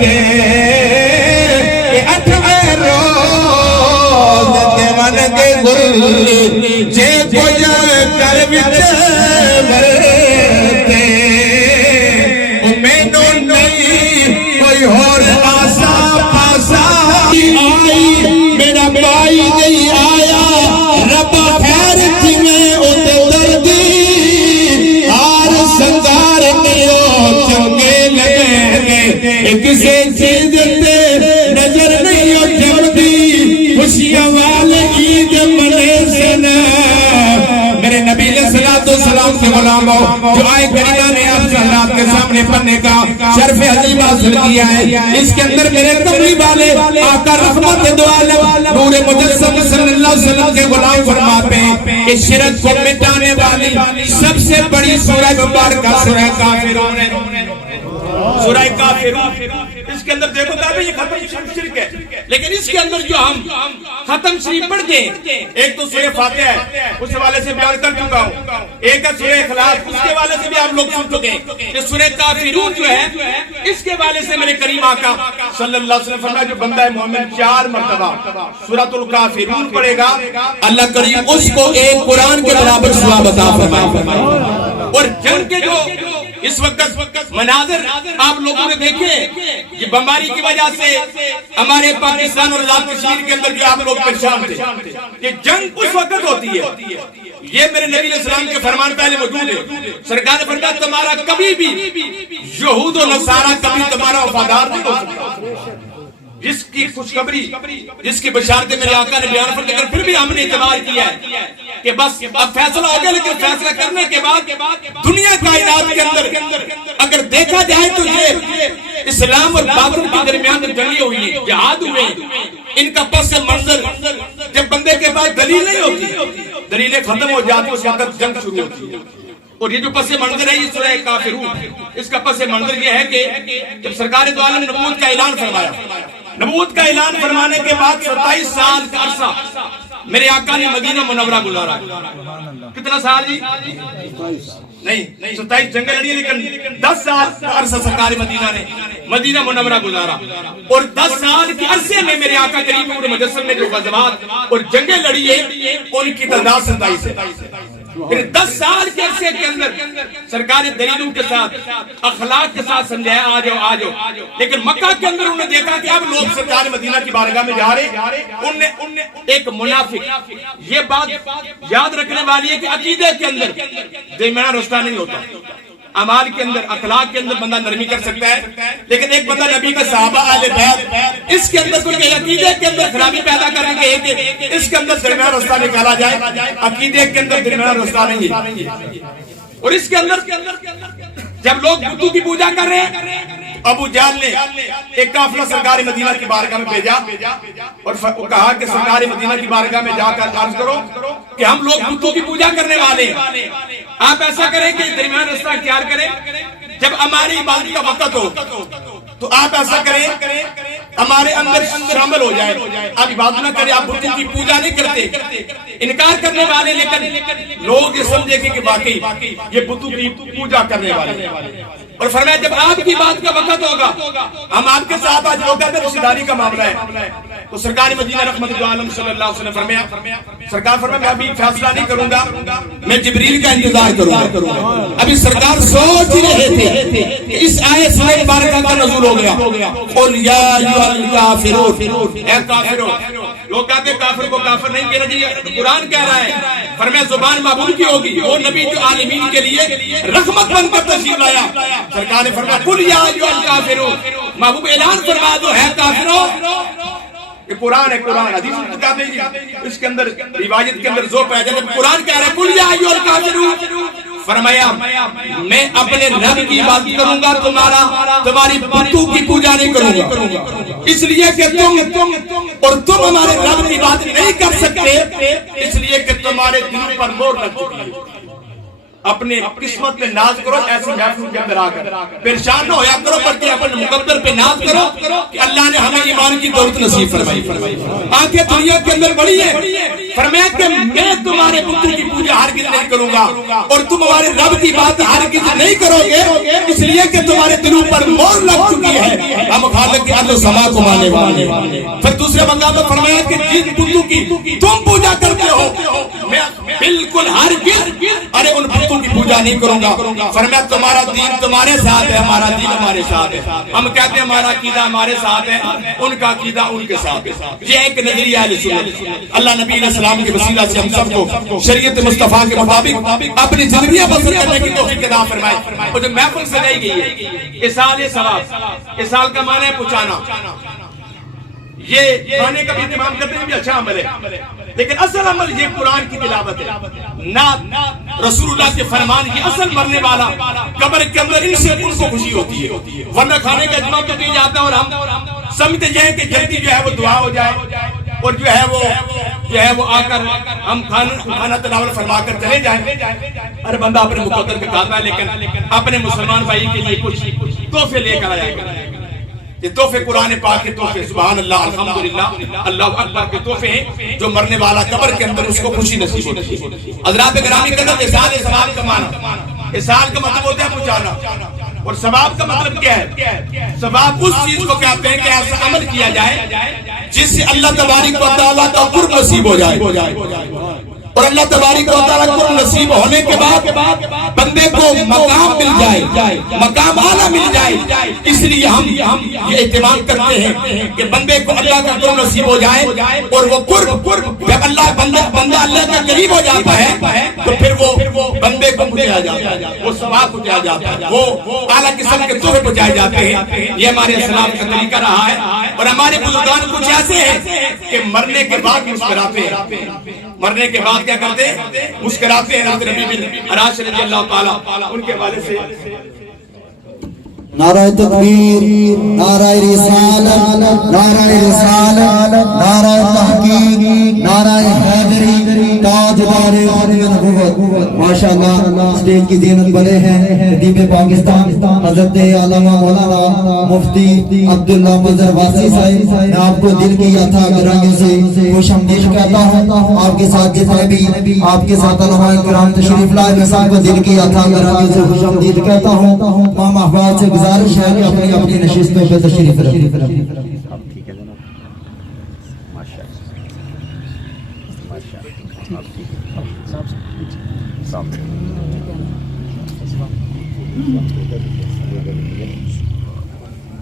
کے اٹھائے روز دیوان کے گل جے کچھ کر بچ مرتے امیدوں نہیں کوئی اور آسا پاسا آئی میرا بھائی نہیں آیا رب خیر تمہیں اتے دردی آر سنگار نیو چنگے لگے کسے چیز تے نظر نہیں ہو جمدی خوشیاں والے عید منے سنا میرے نبی علیہ السلام کے غلاموں جو آئے کریمہ نے آپ صحرات کے سامنے پڑھنے کا شرف عظیم حاصل کیا ہے اس کے اندر میرے کمری والے آقا رحمت دو عالم نور مجسم صلی اللہ علیہ وسلم کے غلام فرماتے ہیں کہ شرک کو مٹانے والی سب سے بڑی سورہ مبارکہ سورہ کافرون ہے سورہ کافرون اس کے اندر دیکھو تابع یہ ختم شرک ہے لیکن اس کے اندر جو ہم ختم شریف پڑھتے ہیں ایک تو سورہ فاتحہ ہے اس حوالے سے بیان کر چکا ہوں ایک ہے سورہ اخلاص اس کے حوالے سے بھی آپ لوگ سن چکے ہیں کہ سورہ کافرون جو ہے اس کے حوالے سے میرے کریم آقا صلی اللہ علیہ وسلم فرمایا جو بندہ مومن 4 مرتبہ سورۃ الکافرون پڑھے گا اللہ کریم اس کو ایک قرآن کے برابر ثواب عطا فرمائے اور جنگ کے جو اس وقت مناظر آپ لوگوں نے دیکھے یہ بمباری کی وجہ سے ہمارے پاکستان اور آزاد کشمیر کے اندر بھی آپ لوگ پریشان تھے کہ جنگ اس وقت ہوتی ہے یہ میرے نبی علیہ السلام کے فرمان پہلے موجود ہے سرکار نے فرمایا تمہارا کبھی بھی یہود و نصارہ کبھی تمہارا وفادار نہیں ہو سکتا جس کی خوشخبری جس کی بشارتیں میرے آقا نے بیان فرمائی لیکن پھر بھی ہم نے اعتبار کیا ہے کہ بس اب فیصلہ ہو گیا لیکن فیصلہ کرنے کے بعد دنیا کائنات کے اندر اگر دیکھا جائے تو یہ اسلام اور باطل کے درمیان جنگیں ہوئی ہیں جہاد ہوئے ان کا پس منظر جب بندے کے پاس دلیل نہیں ہوتی دلیلیں ختم ہو جاتی اس وقت جنگ شروع ہوتی ہے اور یہ جو پس منظر ہے یہ سورہ کافرون اس کا پس منظر یہ ہے کہ جب سرکار دو عالم نے نبوت کا اعلان فرمایا نبوت کا اعلان فرمانے کے بعد 27 سال کا عرصہ میرے آقا نے مدینہ منورہ گزارا کتنا سال جی نہیں 27 جنگیں لڑی لیکن 10 سال کا عرصہ سرکار مدینہ نے مدینہ منورہ گزارا اور 10 سال کے عرصے میں میرے آقا کریم نور مجسم نے جو غزوات اور جنگیں لڑی ہیں ان کی تعداد 27 ہے پھر 10 سال کے عرصے کے اندر سرکار دلیلوں کے ساتھ اخلاق کے ساتھ سمجھایا آ جاؤ لیکن مکہ کے اندر انہوں نے دیکھا کہ اب لوگ سرکار مدینہ کی بارگاہ میں جا رہے انہوں نے ایک منافق یہ بات یاد رکھنے والی ہے کہ عقیدے کے اندر درمیان رستہ نہیں ہوتا اعمال کے اندر اخلاق کے اندر بندہ نرمی کر سکتا ہے لیکن ایک بندہ نبی کا صحابہ اہل بیت اس کے اندر کوئی عقیدے کے اندر خرابی پیدا کرنے کے اس کے اندر درمیان رستہ نکالا جائے عقیدے کے اندر درمیان رستہ نہیں ہے اور اس کے اندر جب لوگ بتوں کی پوجا کر رہے ہیں ابو جہل نے ایک قافلہ سرکار مدینہ کی بارگاہ میں بھیجا اور کہا کہ سرکار مدینہ کی بارگاہ میں جا کر عرض کرو کہ ہم لوگ بتوں کی پوجا کرنے والے ہیں آپ ایسا کریں کہ درمیان رستہ اختیار کریں جب ہماری عبادت کا وقت ہو تو آپ ایسا کریں ہمارے اندر شامل ہو جائے آپ عبادت نہ کریں آپ بتوں کی پوجا نہیں کرتے انکار کرنے والے لیکن لوگ یہ سمجھے کہ واقعی یہ بتوں کی پوجا کرنے والے اور فرمایا جب آپ کی بات کا وقت ہوگا ہم آپ کے ساتھ آج ہوگا کہ رشتہ داری کا معاملہ ہے تو سرکار مدینہ رحمت عالم صلی اللہ علیہ وسلم فرمایا، سرکار فرمایا میں ابھی فیصلہ نہیں کروں گا، میں جبریل کا انتظار کروں گا۔ ابھی سرکار سوچ ہی رہے تھے کہ اس آیت سورہ مبارکہ کا نزول ہو گیا، قل یا ایھا الکافرون، اے کافروں۔ لوگ کہتے ہیں کافر کو کافر نہیں کہنا چاہیے، قرآن کہہ رہا ہے، فرمایا زبان معبود کی ہوگی، وہ نبی جو عالمین کے لیے رحمت بن کر تشریف لایا۔ سرکار نے فرمایا قل یا ایھا الکافرون، محبوب اعلان فرما دو ہے کافروں۔ یہ قرآن ہے، قرآن حدیث تو کہتے ہیں اس کے اندر روایت کے اندر ذوق ہے، جب قرآن کہہ رہا ہے قل یا ایھا الکافرون، فرمایا میں اپنے رب کی بات کروں گا، تمہاری بتوں کی پوجا نہیں کروں گا، اس لیے کہ تم اور تم ہمارے رب کی بات نہیں کر سکتے، اس لیے کہ تمہارے دل پر مہر لگ چکی ہے۔ اپنے قسمت پہ ناز کرو، ایسی محفوظ کے اندر آ کر پریشان نہ ہویا کرو، بلکہ اپنے مقدر پہ ناز کرو کہ اللہ نے ہمیں ایمان کی دولت نصیب فرمائی۔ آنکھیں دنیا کے اندر بڑی ہیں، فرمایا کہ میں تمہارے بتوں کی پوجا ہرگز نہیں کروں گا اور تم ہمارے رب کی بات ہرگز نہیں کرو گے، اس لیے کہ تمہارے دلوں پر مہر لگ چکی ہے، ہم خالق ارض و سما کو ماننے والے۔ پھر دوسرے مقام میں فرمایا کہ جن بتوں کی تم پوجا کرتے ہو میں بالکل ہرگز ارے ان بتوں کی پوجا نہیں کروں گا۔ فرمایا تمہارا دین تمہارے ساتھ ہے، ہمارا دین ہمارے ساتھ ہے۔ ہم کہتے ہیں ہمارا عقیدہ ہمارے ساتھ ہے، ان کا عقیدہ ان کے ساتھ ہے۔ یہ ایک نظریہ اہل سنت۔ اللہ نبی علیہ السلام کے وسیلہ سے ہم سب کو شریعت مصطفیٰ کے مطابق اپنی زندگی بسر کرنے کی توفیق عطا فرمائے۔ اور جو محفل سجائی گئی ہے اصال ثواب، اصال کا معنی ہے پہنچانا، یہ کھانے کا بھی اہتمام کرتے ہیں بھی اچھا عمل ہے، لیکن اصل عمل یہ قرآن کی تلاوت ہے، نعت رسول اللہ کے فرمان کی۔ اصل مرنے والا قبر کے اندر ان سے ان کو خوشی ہوتی ہے، ورنہ کھانے کا اہتمام تو نہیں جاتا، اور ہم سمجھتے یہ ہے کہ جلدی جو ہے وہ دعا ہو جائے اور جو ہے وہ آ کر ہم کھانا تناول فرما کر چلے جائیں۔ ہر بندہ اپنے مقدر کا کھاتا ہے، لیکن اپنے مسلمان بھائی کے لیے کچھ تحفے لے کر آیا کریں۔ یہ تحفے قرآن پاک کے تحفے، سبحان اللہ، الحمدللہ، اللہ اکبر کے تحفے ہیں جو مرنے والا قبر کے اندر اس کو خوشی نصیب ہوتی ہے۔ حضرات گرامی کے اندر اصال ثواب کا معنی، اصال کا مطلب ہوتا ہے پہنچانا، اور ثواب کا مطلب کیا ہے؟ ثواب اس چیز کو کہتے ہیں کہ ایسا عمل کیا جائے جس سے اللہ تبارک و تعالیٰ کا قرب نصیب ہو جائے، اور اللہ تبارک و تعالیٰ کو نصیب ہونے کے بعد بندے کو مقام مل جائے، مقام اعلیٰ مل جائے۔ اس لیے ہم یہ اہتمام کرتے ہیں کہ بندے کو اللہ کا قرب نصیب ہو جائے، اور وہ قرب جب بندہ اللہ کا قریب ہو جاتا ہے تو پھر وہ بندے کو پہنچایا جاتا ہے، وہ ثواب پہنچایا جاتا ہے، وہ اعلیٰ قسم کے تحفے پہنچائے جاتے ہیں۔ یہ ہمارے اسلام کا طریقہ رہا ہے، اور ہمارے بزرگان کچھ ایسے ہیں کہ مرنے کے بعد مسکراتے ہیں، مرنے کے بعد کیا کرتے ہیں؟ مسکراتے ہیں۔ حضرت نبی بن عراش رضی اللہ تعالیٰ ان کے حوالے سے نعرہ تکبیر، نعرہ رسالت، نعرہ رسالت، نعرہ تحقیق، نعرہ حیدری، تاجدار ختم نبوت۔ ماشاءاللہ اسٹیج کی زینت بنے ہیں خطیب پاکستان حضرت علامہ مولانا مفتی عبداللہ مظہر واسی صاحب۔ میں آپ کو دل کی یاتھا گرائیوں سے خوش آمدید کہتا ہوں۔ آپ کے ساتھ جتنے بھی آپ کے ساتھ علماء کرام تشریف لائے، میں سب کو دل کی یاتھا گرائیوں سے خوش آمدید کہتا ہوں۔ مام احباب سے گزارش ہے کہ اپنی نشستوں پہ تشریف رکھیں۔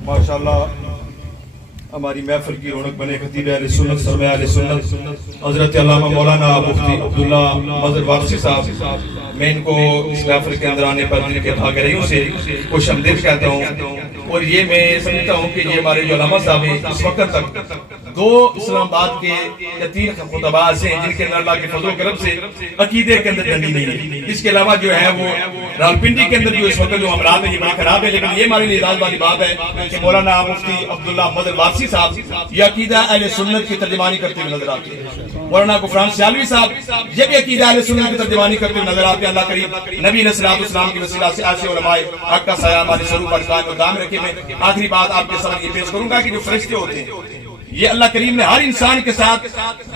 ماشاءاللہ ہماری محفل کی رونق بنے خطیب اہل سنت، سرمایہ اہل سنت حضرت علامہ مولانا مفتی عبداللہ مظہر واسی صاحب۔ میں ان کو اس محفل کے اندر آنے پر دل کے بھاگریوں سے خوش آمدید کہتا ہوں، اور یہ میں سمجھتا ہوں کہ یہ ہمارے جو علامہ صاحب ہیں اس وقت تک 2 اسلام آباد کے یا 3 خطباء سے جن کے اندر اللہ کے فضل و کرم سے عقیدے کے اندر ڈنڈی نہیں ہے۔ اس کے علاوہ جو ہے وہ راولپنڈی کے اندر جو اس وقت جو معاملات ہیں یہ بڑے خراب ہے، لیکن یہ ہمارے لیے اعزاز والی بات ہے کہ مولانا مفتی عبداللہ مظہر واسی صاحب یہ عقیدہ اہل سنت کی ترجمانی کرتے ہوئے نظر آتے ہیں۔ مولانا غفران سیالوی صاحب یہ بھی عقیدہ اہل سنت کی ترجمانی کرتے ہوئے نظر آتے ہیں۔ اللہ کریم نبی علیہ السلام کی وسیلہ سے ایسے علماء حق کا سایہ ہمارے سرور پر قائم و دائم رکھے۔ میں آخری بات آپ کے سامنے یہ پیش کروں گا کہ جو فرشتے ہوتے ہیں، یہ اللہ کریم نے ہر انسان کے ساتھ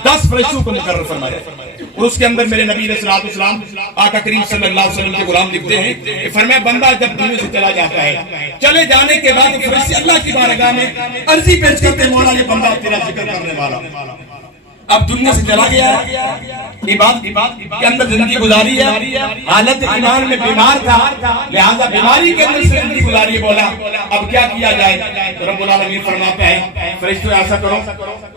10 فرشتوں کو مقرر فرمایا ہے، اور اس کے اندر میرے نبی علیہ الصلوۃ والسلام آقا کریم صلی اللہ علیہ وسلم کے غلام لکھتے ہیں کہ فرمایا بندہ جب دنیا سے چلا جاتا ہے، چلے جانے کے بعد فرشتے اللہ کی بارگاہ میں عرضی پیش کرتے ہیں، مولا یہ بندہ تیرا ذکر کرنے والا اب دنیا سے چلا گیا ہے، عبادت کے اندر زندگی گزاری ہے، حالت ایمان میں بیمار تھا، لہذا بیماری کے اندر زندگی گزاری ہے، بولا اب کیا کیا جائے؟ تو رب العالمین فرماتا ہے فرشتوں ایسا کرو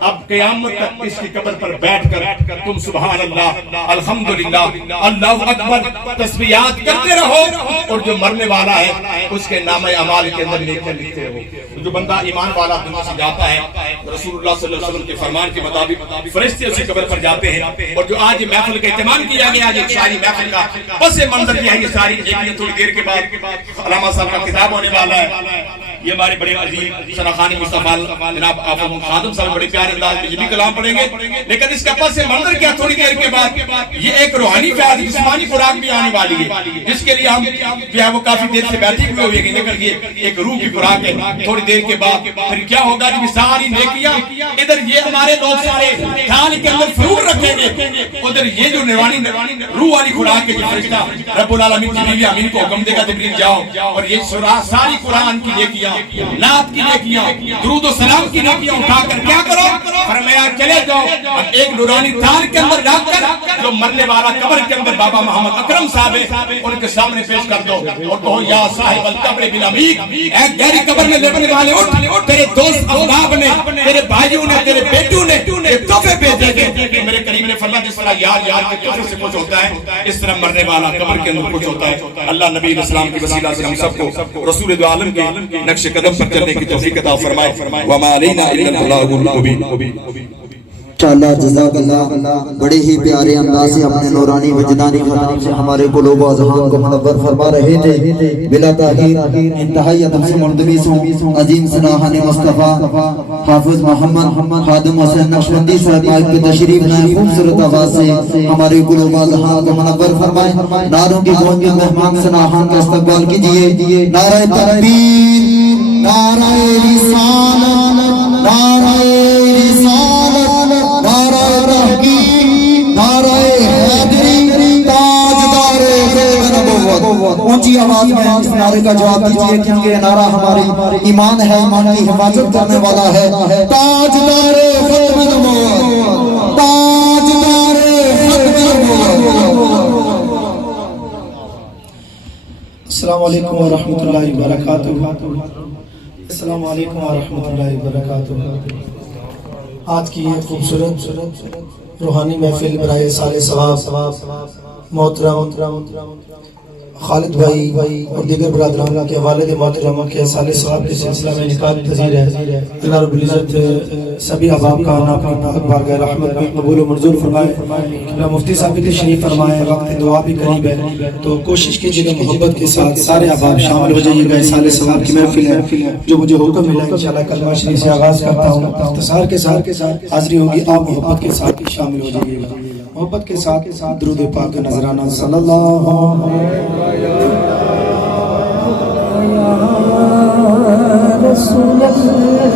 اب قیامت تک اس کی قبر پر بیٹھ کر تم سبحان اللہ الحمدللہ اللہ اکبر تسبیحات کرتے رہو، اور جو مرنے والا ہے اس کے نام اعمال کے اندر نیکیاں لکھتے رہو۔ جو بندہ ایمان والا دنیا سے جاتا ہے، رسول اللہ صلی اللہ علیہ وسلم کے فرمان کے مطابق فرشتے اسی قبر پر جاتے ہیں، اور جو آج محفل کا اہتمام کیا گیا ہے، ایک شاعری محفل کا پس منظر کیا ہے، یہ ساری ایک تھوڑی دیر کے بعد علامہ صاحب کا خطاب ہونے والا ہے۔ یہ ہمارے بڑے عظیم شرخانی مصطفیٰ جناب آفم خادم صاحب بڑے پیارے انداز میں یہ بھی کلام پڑھیں گے، لیکن اس کا پس منظر کیا تھوڑی دیر کے بعد یہ ایک روحانی فیاض جسمانی خوراک بھی آنے والی ہے، جس کے لیے ہم جو ہے وہ کافی دیر سے بیٹھے ہوئے ہوئے ہیں، لیکن یہ ایک روح کی خوراک ہے۔ تھوڑی دیر کے بعد پھر کیا ہوگا جب ساری نیکیاں ادھر یہ ہمارے لوگ سارے تھال کے اندر فروغ رکھیں گے، ادھر یہ جو نوانی روح والی خوراک ہے، جو فرشتہ رب العالمین جبریل امین کو حکم دے گا جبریل جاؤ، اور یہ ساری قرآن کی نیکیاں، نعت کی نیکیاں، درود و سلام کی نیکیاں اٹھا کر کیا کرو؟ فرمایا چلے جاؤ اور ایک نورانی تھال کے اندر رکھ کر جو مرنے والا قبر کے اندر بابا محمد اکرم صاحب ہے ان کے سامنے پیش کر دو، اور کہو یا صاحب القبر بالعمیق، اے گہری قبر میں لیٹنے والے اٹھ، تیرے دوست احباب نے، تیرے بھائیوں نے، تیرے بیٹوں نے تحفے بھیجے گئے۔ میرے کریم نے فرمایا جس طرح یار کے تحفے سے کچھ ہوتا ہے، اس طرح مرنے والا قبر کے اندر کچھ ہوتا ہے۔ اللہ نبی علیہ السلام کی وسیلہ سے ہم سب کو رسول دو عالم کے نقش قدم پر چلنے کی توفیق عطا فرمائے۔ وما علینا الا البلاغ المبین۔ انشاءاللہ جزاک اللہ، بڑے ہی پیارے انداز سے اپنے نورانی وجدانی خطاب سے ہمارے قلوب و اذہان کو منور فرما رہے تھے۔ بلا تاخیر انتہائی ادب سے ملتمس ہوں عظیم سناہان مصطفیٰ حافظ محمد خادم حسین نقشبندی صاحب مائک پہ تشریف لائیں، خوبصورت آواز سے ہمارے قلوب و اذہان کو منور فرمائیں۔ نعروں کی گونج میں مہمان سناہان کا استقبال کیجئے۔ نعرہ تکبیر، نعرہ رسالت، نعرہ رسالت، نعرہ تحقیق، نعرہ حیدری، تاجدار خیمہ نبوت۔ اونچی آواز میں اس نعرے کا جواب دیجئے، کیونکہ یہ نعرہ ہماری ایمان ہے، ایمان کی حفاظت کرنے والا ہے۔ تاجدار خیمہ نبوت، تاجدار خیمہ نبوت۔ السلام علیکم ورحمۃ اللہ وبرکاتہ۔ السلام علیکم ورحمۃ اللہ وبرکاتہ۔ آج کی یہ خوبصورت روحانی محفل برائے سال ثواب محترم خالد بھائی اور دیگر برادران کے والد محترم کے سال ثواب کے سلسلہ میں نکاح پذیر ہے۔ اللہ رب العزت سبھی احباب کا اپنی پاک بارگاہ رحمت میں قبول و منظور فرمائے۔ اللہ مفتی صاحب بھی تشریف فرمائے، وقت دعا بھی قریب ہے، تو کوشش کیجیے کہ محبت کے ساتھ سارے احباب شامل ہو جائیے گا۔ سال ثواب کی محفل ہے جو مجھے حکم ملا، انشاءاللہ کلمہ شریف سے آغاز کرتا ہوں، اختصار کے ساتھ حاضری ہوگی، آپ محبت کے ساتھ شامل ہو جائیے گا۔ محبت کے ساتھ درود پاک کا نذرانہ صلی اللہ رسول اللہ،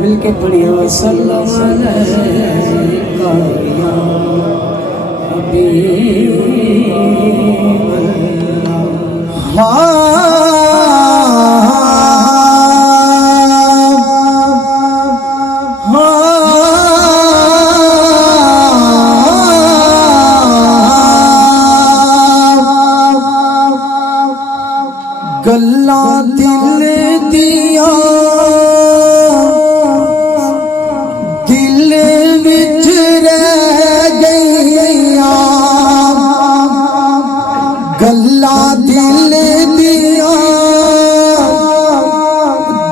مل کے پڑھیا صلی اللہ یا حبیب اللہ۔ گلا دل دیا دل وچ رہ گئیاں، گلا دل دیا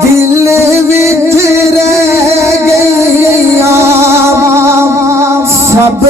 دل وچ رہ گئیاں، سب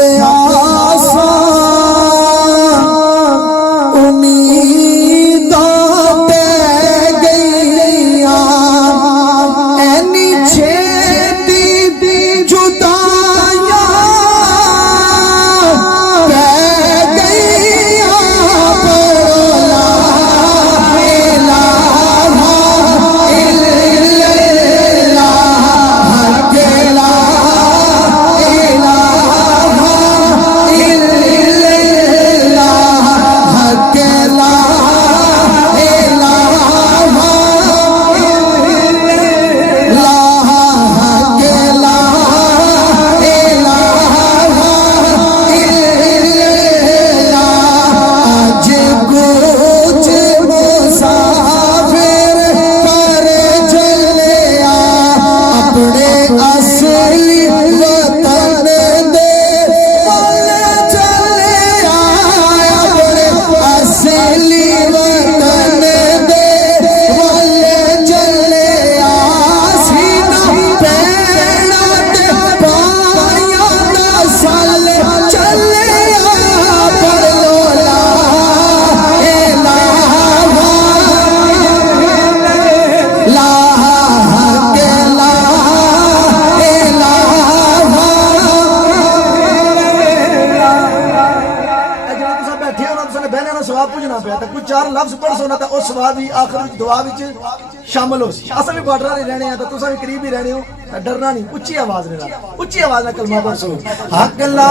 پڑھ سونا تے اس بعد بھی آخر وچ دعا وچ شامل ہو سی اساں بھی بارڈر دے رہنے ہیں تے تساں بھی قریب ہی رہنے ہو ڈرنا نہیں اونچی آواز نال کلمہ پڑھ سو حق لا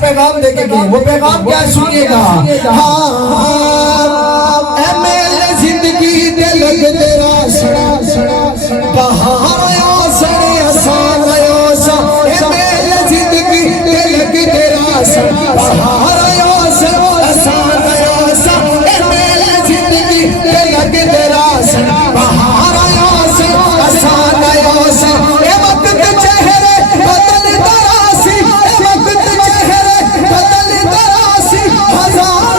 پیغام دے کے گئے وہ پیغام کیا سنیے گا اے میرے زندگی دے لگ تیرا سڑا بہار آیا سڑے آسان آیا سا اے میرے زندگی دے لگ تیرا سڑا بہار آیا سڑا آسان آیا سا اے میرے زندگی دے لگ تیرا سڑا بہار آیا سڑا آسان آیا سا اے وقت چہرے بدل دراسی اے وقت چہرے بدل دراسی ہزار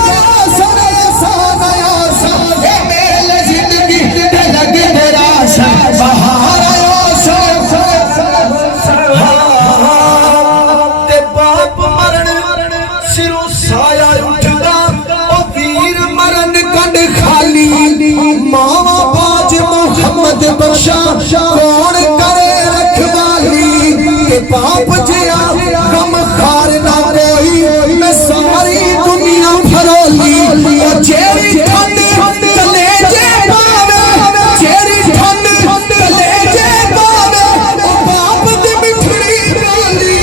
سڑے آسان آیا سا اے میرے زندگی دے لگ تیرا سڑا بہار آیا سڑا تے باپ مرن سروں سایہ اٹھدا او ویر مرن کنڈ خالی ماما باج محمد بخشا کون کرے رکھوالی کہ باپ جیا غم خار نہ کوئی میں ساری دنیا پھرولی او چیری ٹھنڈ کلیجے پاوے چیری ٹھنڈ کلیجے پاوے او باپ دی مٹھڑی گالی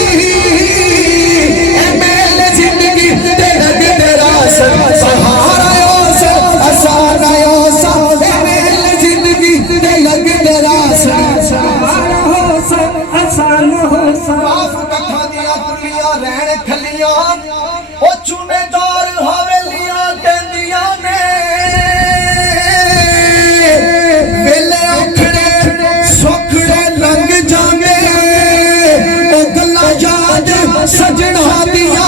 اے میرے زندگی دے لگ تیرا سر سہار آیا سر آسان آیا سا اے میرے زندگی دے لگ تیرا سر سہار ہو سر آسان ہو سر باپ کٹھا دیا کلیاں رہن کھلیاں او چونے دار حویلیاں کہندیاں نے ویلے اکھڑے سکھڑے لنگ جانے او گلاں یاد سجنا دیاں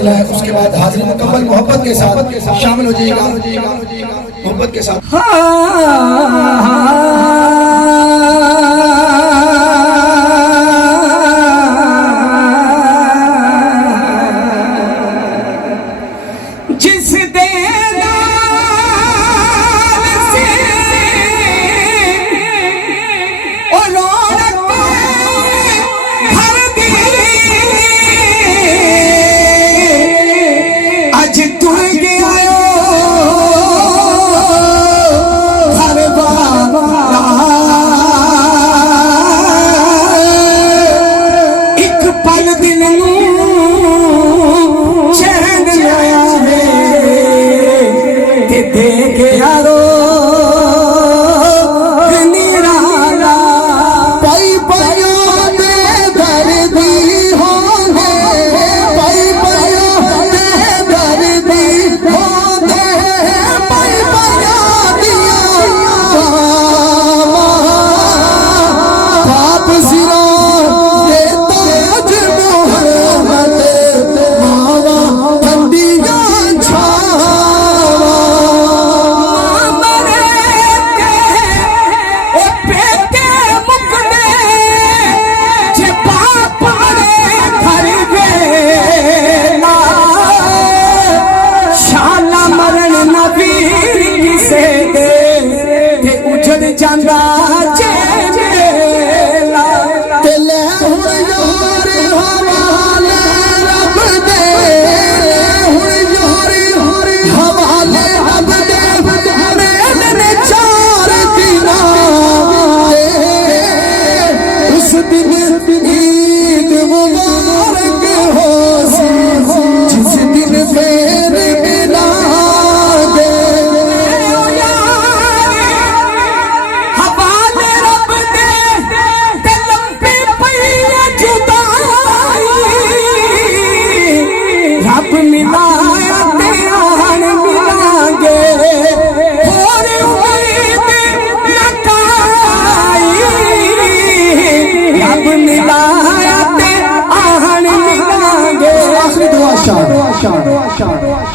ملا ہے، اس کے بعد حاضری مکمل محبت کے ساتھ شامل ہو جائے گا، محبت کے ساتھ.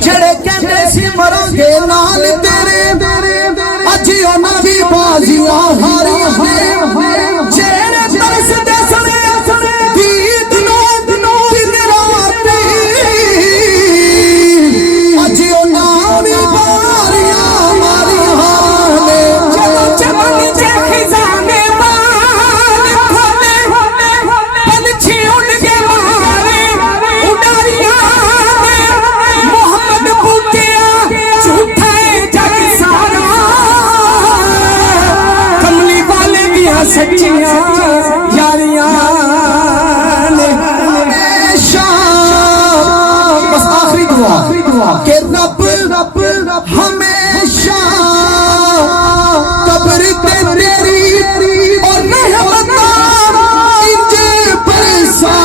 جڑے کہندے سی مروں گے نال تیرے اجی انہاں دی بازیاں ہاریاں نے جڑے ترس دے سنے دید نو دن رات اجی انہاں دی باریاں ماریاں نے چلو چمن دے خزانے بال کھولے پنچھی اڑ کے مارے اڈاریاں سچیاں یاریاں نے بس آخری دعا کہ رب ہمیشہ قبر تے تیری اور رحمتاں انج برسا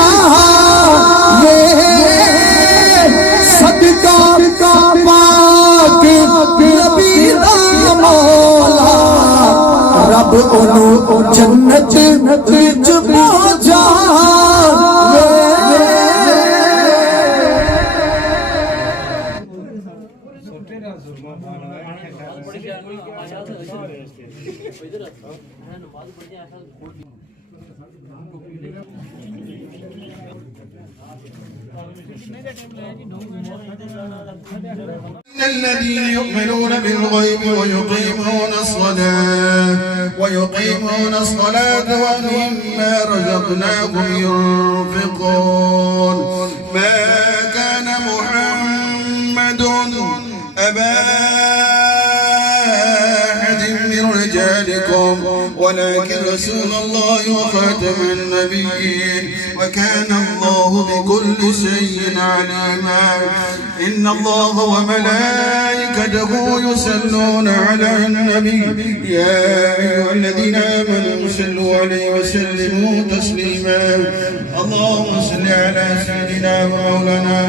صدقہ پاک نبی دا مولا رب انہوں جنت وچ پہنچا الذين يؤمنون بالغيب ويقيمون الصلاة ومما رزقناهم ينفقون ما كان محمد أبا أحد من رجالكم ولكن رسول الله وخاتم النبيين وكان الله بكل شيء عليما إن الله وملائكته وملائكته يصلون على النبي يا أيها الذين آمنوا صلوا عليه وسلموا تسليما اللهم صل على سيدنا ومولانا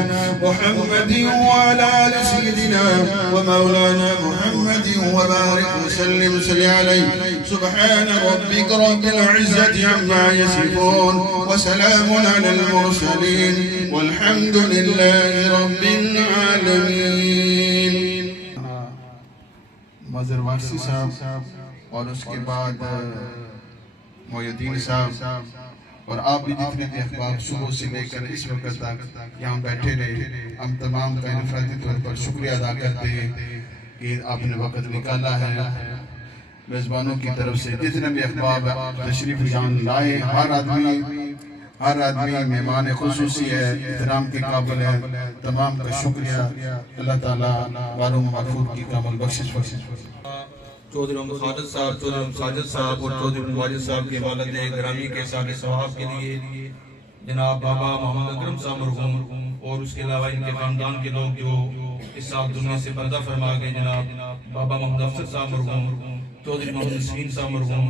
محمد وعلى آل سيدنا ومولانا محمد وبارك وسلم صل عليه سبحان ربك رب العزة عما يصفون وسلام على المرسلين والحمد لله رب العالمين. مظہر وارسی صاحب اور اس کے بعد محی الدین صاحب اور آپ بھی جتنے بھی احباب صبح سے لے کر اس وقت تک یہاں بیٹھے رہے، ہم تمام کا انفرادی طور پر شکریہ ادا کرتے ہیں کہ آپ نے وقت نکالا ہے. میزبانوں کی طرف سے جتنے بھی احباب تشریف جان لائے، ہر آدمی مہمان خصوصی ہے، احترام کے قابل ہے. تمام کا شکریہ. اللہ تعالیٰ باروں مغفور کی کامل بخشش چودھری محمد خالد صاحب، چودھری محمد ساجد صاحب اور چودھری محمد واجد صاحب کے والد گرامی کے سال ثواب کے لیے جناب بابا محمد اکرم صاحب مرحوم اور اس کے علاوہ ان کے خاندان کے لوگ جو اس سال دنیا سے پردہ فرما گئے، جناب بابا محمد افسر صاحب مرحوم، چودھری محمد نسرین صاحب مرحوم،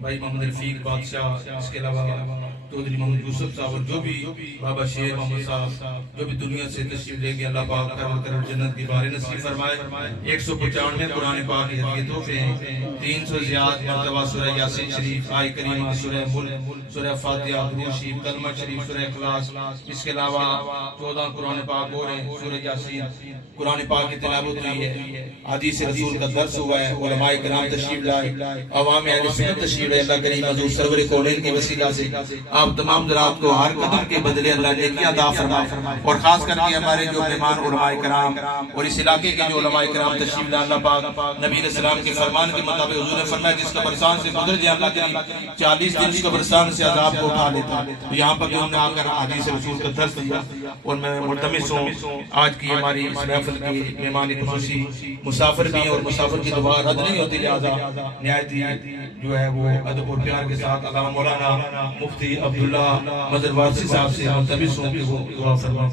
بھائی محمد رفیق بادشاہ، اس کے علاوہ چودھری محمد یوسف صاحب اور جو بھی بابا شیر محمد صاحب جو بھی دنیا سے تشریف لے گئے، اللہ پاک کرم جنت کی بارے نصیب فرمائے. 195 قرآن پاک کے ہدیے تحفے ہیں، 300 زیاد مرتبہ سورہ یاسین شریف، آیہ کریمہ، سورہ ملک، سورہ فاتحہ، درود شریف، کلمہ شریف، سورہ اخلاص. اس کے علاوہ 14 قرآن پاک اور ہیں، سورہ یاسین قرآن پاک کی تلاوت ہوئی ہے، حدیث رسول کا درس ہوا ہے، علماء کرام تشریف لائے، عوام اہل سنت تشریف لائے. اللہ کریم حضور سرور کونین کی وسیلہ سے آپ تمام حضرات کو ہر قدم کے بدلے اللہ نیکی عطا فرمائے. اور خاص کر کے ہمارے جو مہمان علماء کرام اور اس علاقے کے جو علماء کرام تشریف لائے، اللہ پاک نبی علیہ السلام کے فرمان کے مطابق حضور نے فرمایا جس قبرستان سے گزر جائے اللہ کریم 40 دن اس قبرستان سے عذاب کو اٹھا لیتا. تو یہاں پر جو ہم نے آ کر حدیث رسول کا درس دیا اور میں ملتمس ہوں آج کی ہماری اس محفل کی مہمان خصوصی مسافر بھی ہیں اور مسافر کی دعا رد نہیں ہوتی، لہٰذا نہایت ہی جو ہے وہ ادب اور پیار کے ساتھ علامہ مولانا مفتی عبداللہ مظہر وارسی صاحب سے ملتمس ہوں کہ وہ دعا فرمائیں.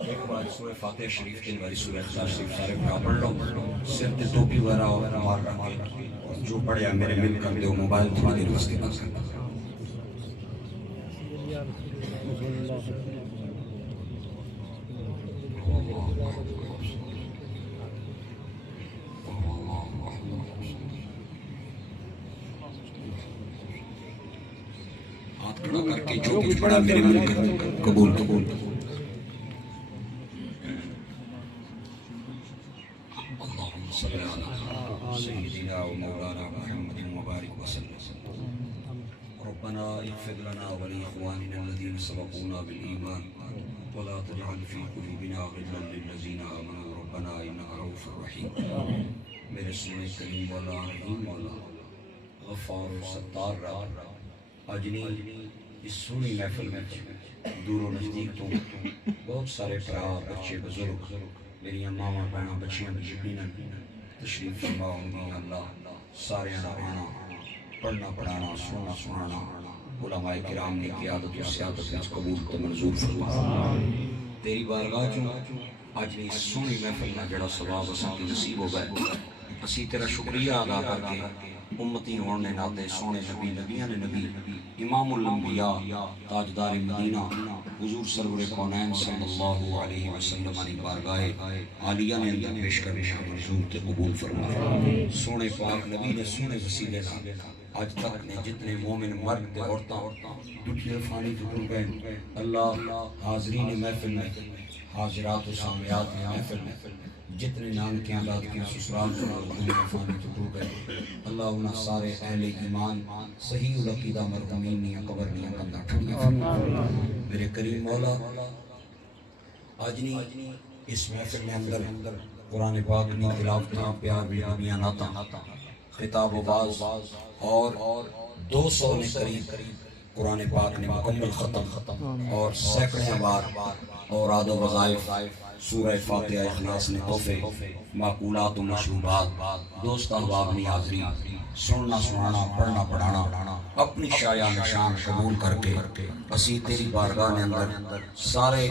ایک بار سورہ فاتحہ شریف کے باری سورہ اخلاص شریف سارے پڑھ لو، سر تے ٹوپی وغیرہ اور مار رکھ کے جو پڑھیا میرے مل کر دو موبائل تھوڑی دیر واسطے بند کر. ہاتھ کھڑا کر کے جو کچھ پڑھا میرے مل کر قبول قبول. اللهم صل على سيدنا ومولانا محمد وبارك وسلم. ربنا اغفر لنا ولإخواننا الذين سبقونا بالإيمان ولا تجعل في قلوبنا غلا للذين آمنوا ربنا إنك رؤوف رحيم. میرے سنے کریم والا رحیم والا غفار و ستار رب اجنی اس سونی محفل میں دور و نزدیک تو بہت سارے پرا بچے بزرگ میری ماما بہناں بچیاں بھی یقیناً تشریف فرما ہوں گی. اللہ سارے آنا پڑھنا پڑھانا سننا سنانا علماء کرام کی قیادت و سیادت میں قبول تو منظور فرما. تیری بارگاہ چوں آج اس سونی محفل میں جڑا ثواب اساں کی نصیب ہو گئے، اسی تیرا شکریہ ادا کر کے امتی ہونے ناتے سونے نبی نبیان نبی امام الانبیاء تاجدار مدینہ حضور سرور کونین صلی اللہ علیہ وسلم علی بارگاہ عالیہ نے اندر پیش کرنے منظور تے قبول فرما. سونے پاک نبی نے سونے وسیلے نہ آج تک نے جتنے مومن مرد تے عورتاں دنیا فانی ٹوٹ گئے، اللہ حاضرین محفل میں حاضرات و سامعات محفل میں جتنے نانکیاں دادکیاں سسرال دنیا فانی ٹوٹ گئے، اللہ انہاں سارے اہل ایمان صحیح العقیدہ مرحومین نیا قبر نیا کندہ ٹھڑیا. میرے کریم مولا آج نہیں اس محفل میں اندر قرآن پاک نی تلاوت پیار بھی دنیا ناتا خطاب و باز اور 200 نے قریب قرآن پاک نے مکمل ختم اور سینکڑے بار اور آد و وظائف سورہ فاتحہ اخلاص نے تحفے معقولات و مشروبات دوست احباب نے حاضری سننا سنانا پڑھنا پڑھانا اپنی شایع نشان قبول کر کے اسی تیری بارگاہ نے اندر سارے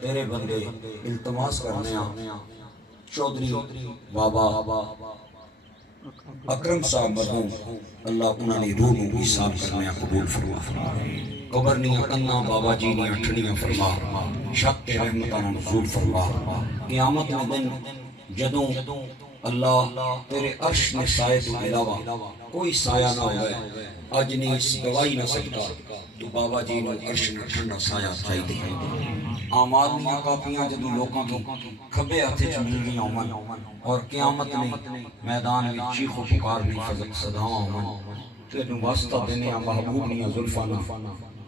تیرے بندے التماس کرنے چودھری بابا اکرم صاحب مرحوم اللہ انہوں نے روح نو حساب کرنے قبول فرما قبر نیاں کناں بابا جی نیاں ٹھڑیاں فرما شک تے رحمتاں نزول فرما قیامت میں دن جدوں اللہ تیرے عرش میں سائے تو علاوہ کوئی سایہ نہ ہوئے اج نہیں اس گواہی نہ سکتا تو بابا جی نو عرش میں ٹھنڈا سایہ چاہی دے آمال میاں کاپیاں جدوں لوکاں کی کھبے ہتھے چ مل گئی ہومن اور قیامت میں میدان میں چیخ و پکار نہیں فضل صداواں ہومن تینوں واسطہ دینے محبوب نہیں زلفانہ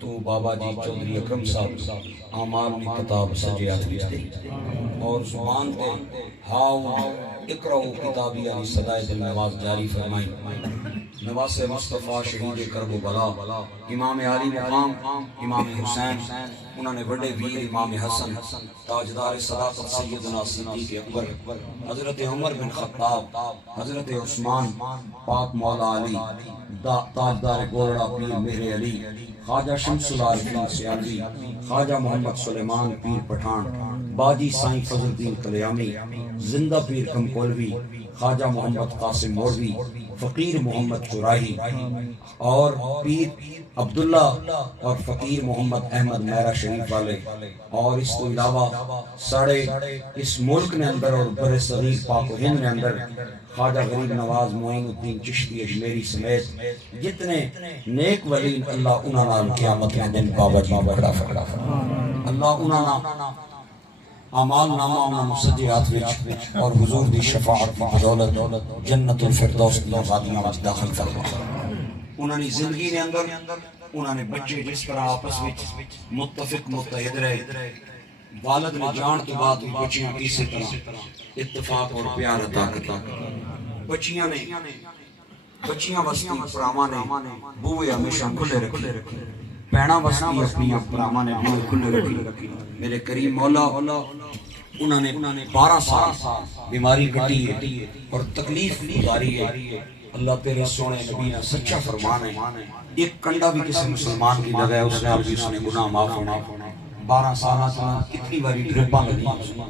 تو بابا جی چودھری اکرم صاحب آمال میں کتاب سجیات وچ دی اور زبان تے ہاؤ اقرأ کتابی علی صدائے دل نواز جاری فرمائی نواز مصطفیٰ شہید کرب و بلا امام علی مقام امام حسین انہوں نے بڑے ویر امام حسن تاجدار صداقت سیدنا صدیق اکبر حضرت عمر بن خطاب حضرت عثمان پاک مولا علی تاجدار گولڑا پیر مہر علی خواجہ شمس العارفین سیالوی خواجہ محمد سلیمان پیر پٹھان باجی سائیں فضل الدین کلیامی زندہ پیر کمکولوی خواجہ محمد قاسم موروی فقیر محمد چراہی اور پیر عبداللہ اور فقیر محمد احمد میرا شریف والے اور اس کو علاوہ ساڑھے اس ملک نے اندر اور بر صغیر پاک و ہند نے اندر خواجہ غریب نواز معین الدین چشتی اجمیری سمیت جتنے نیک ولی اللہ انہاں نال قیامت میں دن بابا جی بڑا فکڑا اللہ انہاں اعمال نامہ انہاں سجیات وچ اور حضور دی شفاعت کی بدولت جنت الفردوس دی وادیاں وچ داخل فرما انہاں نے زندگی نے اندر انہاں نے بچے جس طرح آپس وچ متفق متحد رہے والد نے جان کے بعد بچیاں اسی طرح اتفاق اور پیار عطا کرتا بچیاں وسطی پراواں نے بوئے ہمیشہ کھلے رکھے پیڑاں وسطی اپنی پراواں نے بوئے کھلے رکھے میرے کریم مولا انہوں نے 12 سال بیماری کٹی ہے اور تکلیف گزاری ہے اللہ تیرے سونے نبی نے سچا فرمان ہے ایک کنڈا بھی کسی مسلمان کی جگہ ہے اس نے آپ بھی اس نے گناہ معاف ہونا 12 سالہ کتنی باری ڈرپاں لگی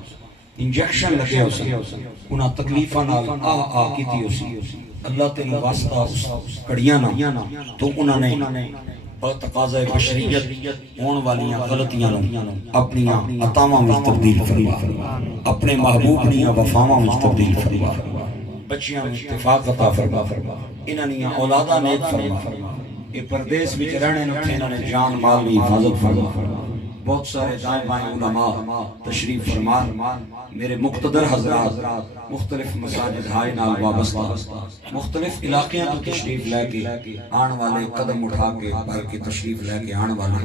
انجیکشن لگے اسے انہاں تکلیفاں نال آ کیتی اسی اللہ تیرے واسطہ اس کڑیاں نہ تو انہوں نے تقاضۂ بشریت ہون والیاں غلطیاں اپنیاں عطاواں میں تبدیل فرما اپنے محبوب نیاں وفاواں میں تبدیل فرما بچیاں میں اتفاق عطا فرما انہاں نیاں اولاداں نیک فرما یہ پردیس وچ رہنے نکھے انہاں نے جان مال کی حفاظت فرما بہت سارے دائیں بائیں علماء تشریف فرمان میرے مقتدر حضرات مختلف مساجد ہائے نال وابستہ مختلف علاقیاں تو تشریف لے کے آن والے قدم اٹھا کے بھر کے تشریف لے کے آن والے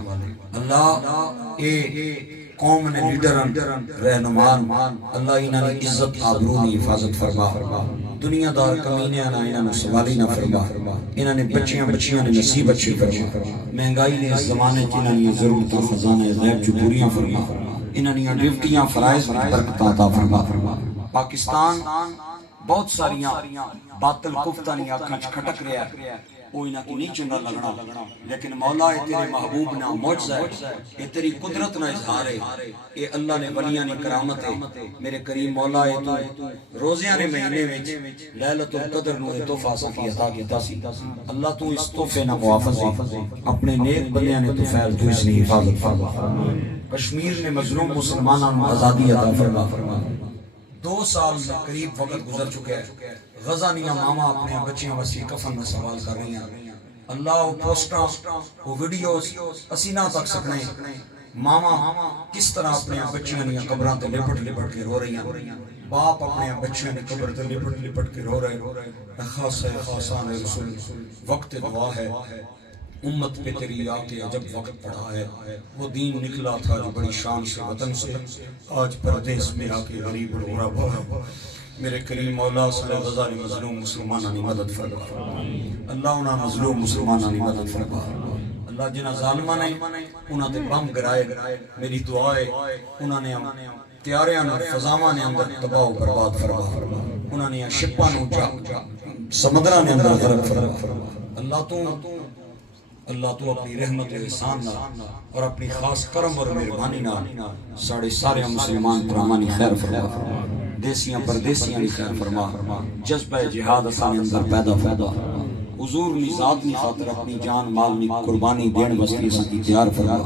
اللہ اے قوم نے لیڈران رہنمان اللہ انہاں نے عزت آبرو کی حفاظت فرما دنیا دار کمینے انہاں نے سوالی نہ فرما انہاں نے بچیاں نے نصیب اچھے فرما مہنگائی نے اس زمانے انہاں نے ضرورتاں خزانے غیب جو پوریاں فرما انہاں نے ڈیوٹیاں فرائض برکتاں عطا فرما پاکستان بہت ساریاں باطل کفتانی آنکھاں کھٹک رہا ہے وہ انہاں کو نہیں چنگا لگنا لیکن مولا اے تیرے محبوب نہ معجزہ ہے اے تیری قدرت نہ اظہار ہے اے اللہ نے ولیاں نے کرامت ہے میرے کریم مولا اے تو روزیاں نے مہینے وچ لیلۃ القدر نو تحفہ صفی عطا کیتا سی اللہ تو اس تحفے نہ محافظ ہے اپنے نیک بندیاں نے تو فیض تو اس نے حفاظت فرما کشمیر نے مظلوم مسلمانوں کو آزادی عطا فرما 2 سال سے قریب وقت گزر چکے ہیں غزہ نیاں ماما اپنے بچیاں وسی کفن میں سوال کر رہی ہیں اللہ وہ پوسٹاں وہ ویڈیوز اسی نہ تک سکنے ماما کس طرح اپنے بچیاں نیاں قبراں تے لپٹ کے رو رہی ہیں باپ اپنے بچیاں نے قبر تے لپٹ کے رو رہے خاصان رسول وقت دعا ہے امت پہ تیری آتے عجب وقت پڑا ہے وہ دین نکلا تھا جو بڑی شان سے وطن سے آج پردیس میں آ کے غریب اور غربا ہے میرے کریم مولا صلی اللہ علیہ مظلوم مسلمانہ نے مدد فرما اللہ انہاں مظلوم مسلمانہ نے مدد فرما اللہ جنہاں ظالمہ نے انہاں تے بم گرائے میری دعا ہے انہاں نے تیاریاں نے فضاواں نے اندر تباہ و برباد فرما انہاں نے شپاں نو سمندراں نے اندر غرق فرما اللہ تو اپنی رحمت و احسان اور اپنی خاص کرم اور مہربانی سارے مسلمان پرامانی خیر فرما دیسیاں پردیسیاں دی خیر فرما، جذبہ جہاد اساں اندر پیدا فرما، حضور نی ذات نی خاطر اپنی جان مال نی قربانی دین واسطے اساں کی تیار فرما،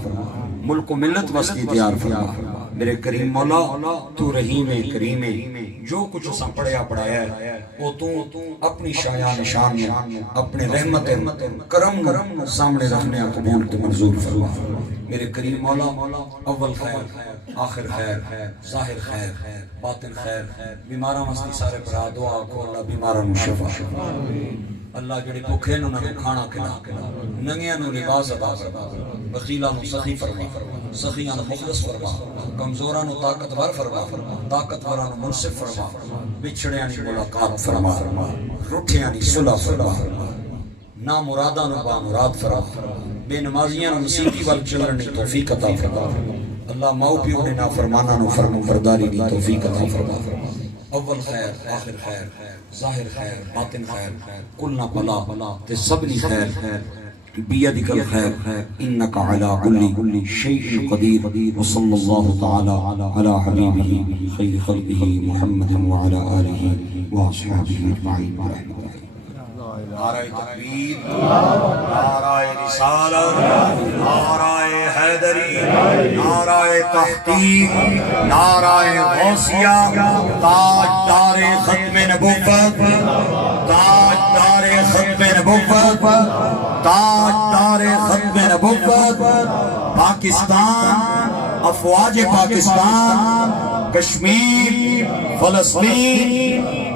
ملک و ملت واسطے تیار فرما۔ میرے کریم مولا تو رحیم کریم، جو کچھ اساں پڑھیا پڑھایا ہے وہ تو اپنی شایا نشان میں اپنے رحمت کرم سامنے رکھنے قبول تو منظور فرما۔ میرے کریم مولا اول خیر آخر خیر ظاہر خیر باطن خیر، بیماراں واسطے سارے برا دعا کو اللہ بیماراں نو شفا، اللہ جڑے بھوکے نو کھانا کھلا، ننگیاں نو لباس عطا فرما، بخیلاں نو سخی فرما، سخیاں نو مخلص فرما، کمزوراں نو طاقتور فرما، طاقتوراں نو منصف فرما، بچھڑیاں نی ملاقات فرما، روٹھیاں نی صلح فرما، نامراداں نو بامراد فرما، بے نمازیاں نو مسیحی وال چلن دی توفیق عطا فرما، اللہ ماؤ پیو دے نافرماناں نو فرمانبرداری دی توفیق عطا فرما۔ اول خیر آخر خیر ظاہر خیر باطن خیر کلنا بلا تے سبنی خیر بیدک الخیر انک علی کل شیء قدیر، وصلی اللہ تعالی علی حبیبہ خیر خلقہ محمد وعلی آلہ واصحابہ اجمعین برحمتہ۔ نعرہ تکبیر، نعرہ رسالت، نعرہ حیدری، نعرہ تحقیق، نعرہ غوثیہ، تاجدار ختم نبوت، تاجدار ختم نبوت، تاجدار ختم نبوت، پاکستان، افواج پاکستان، کشمیر، فلسطین،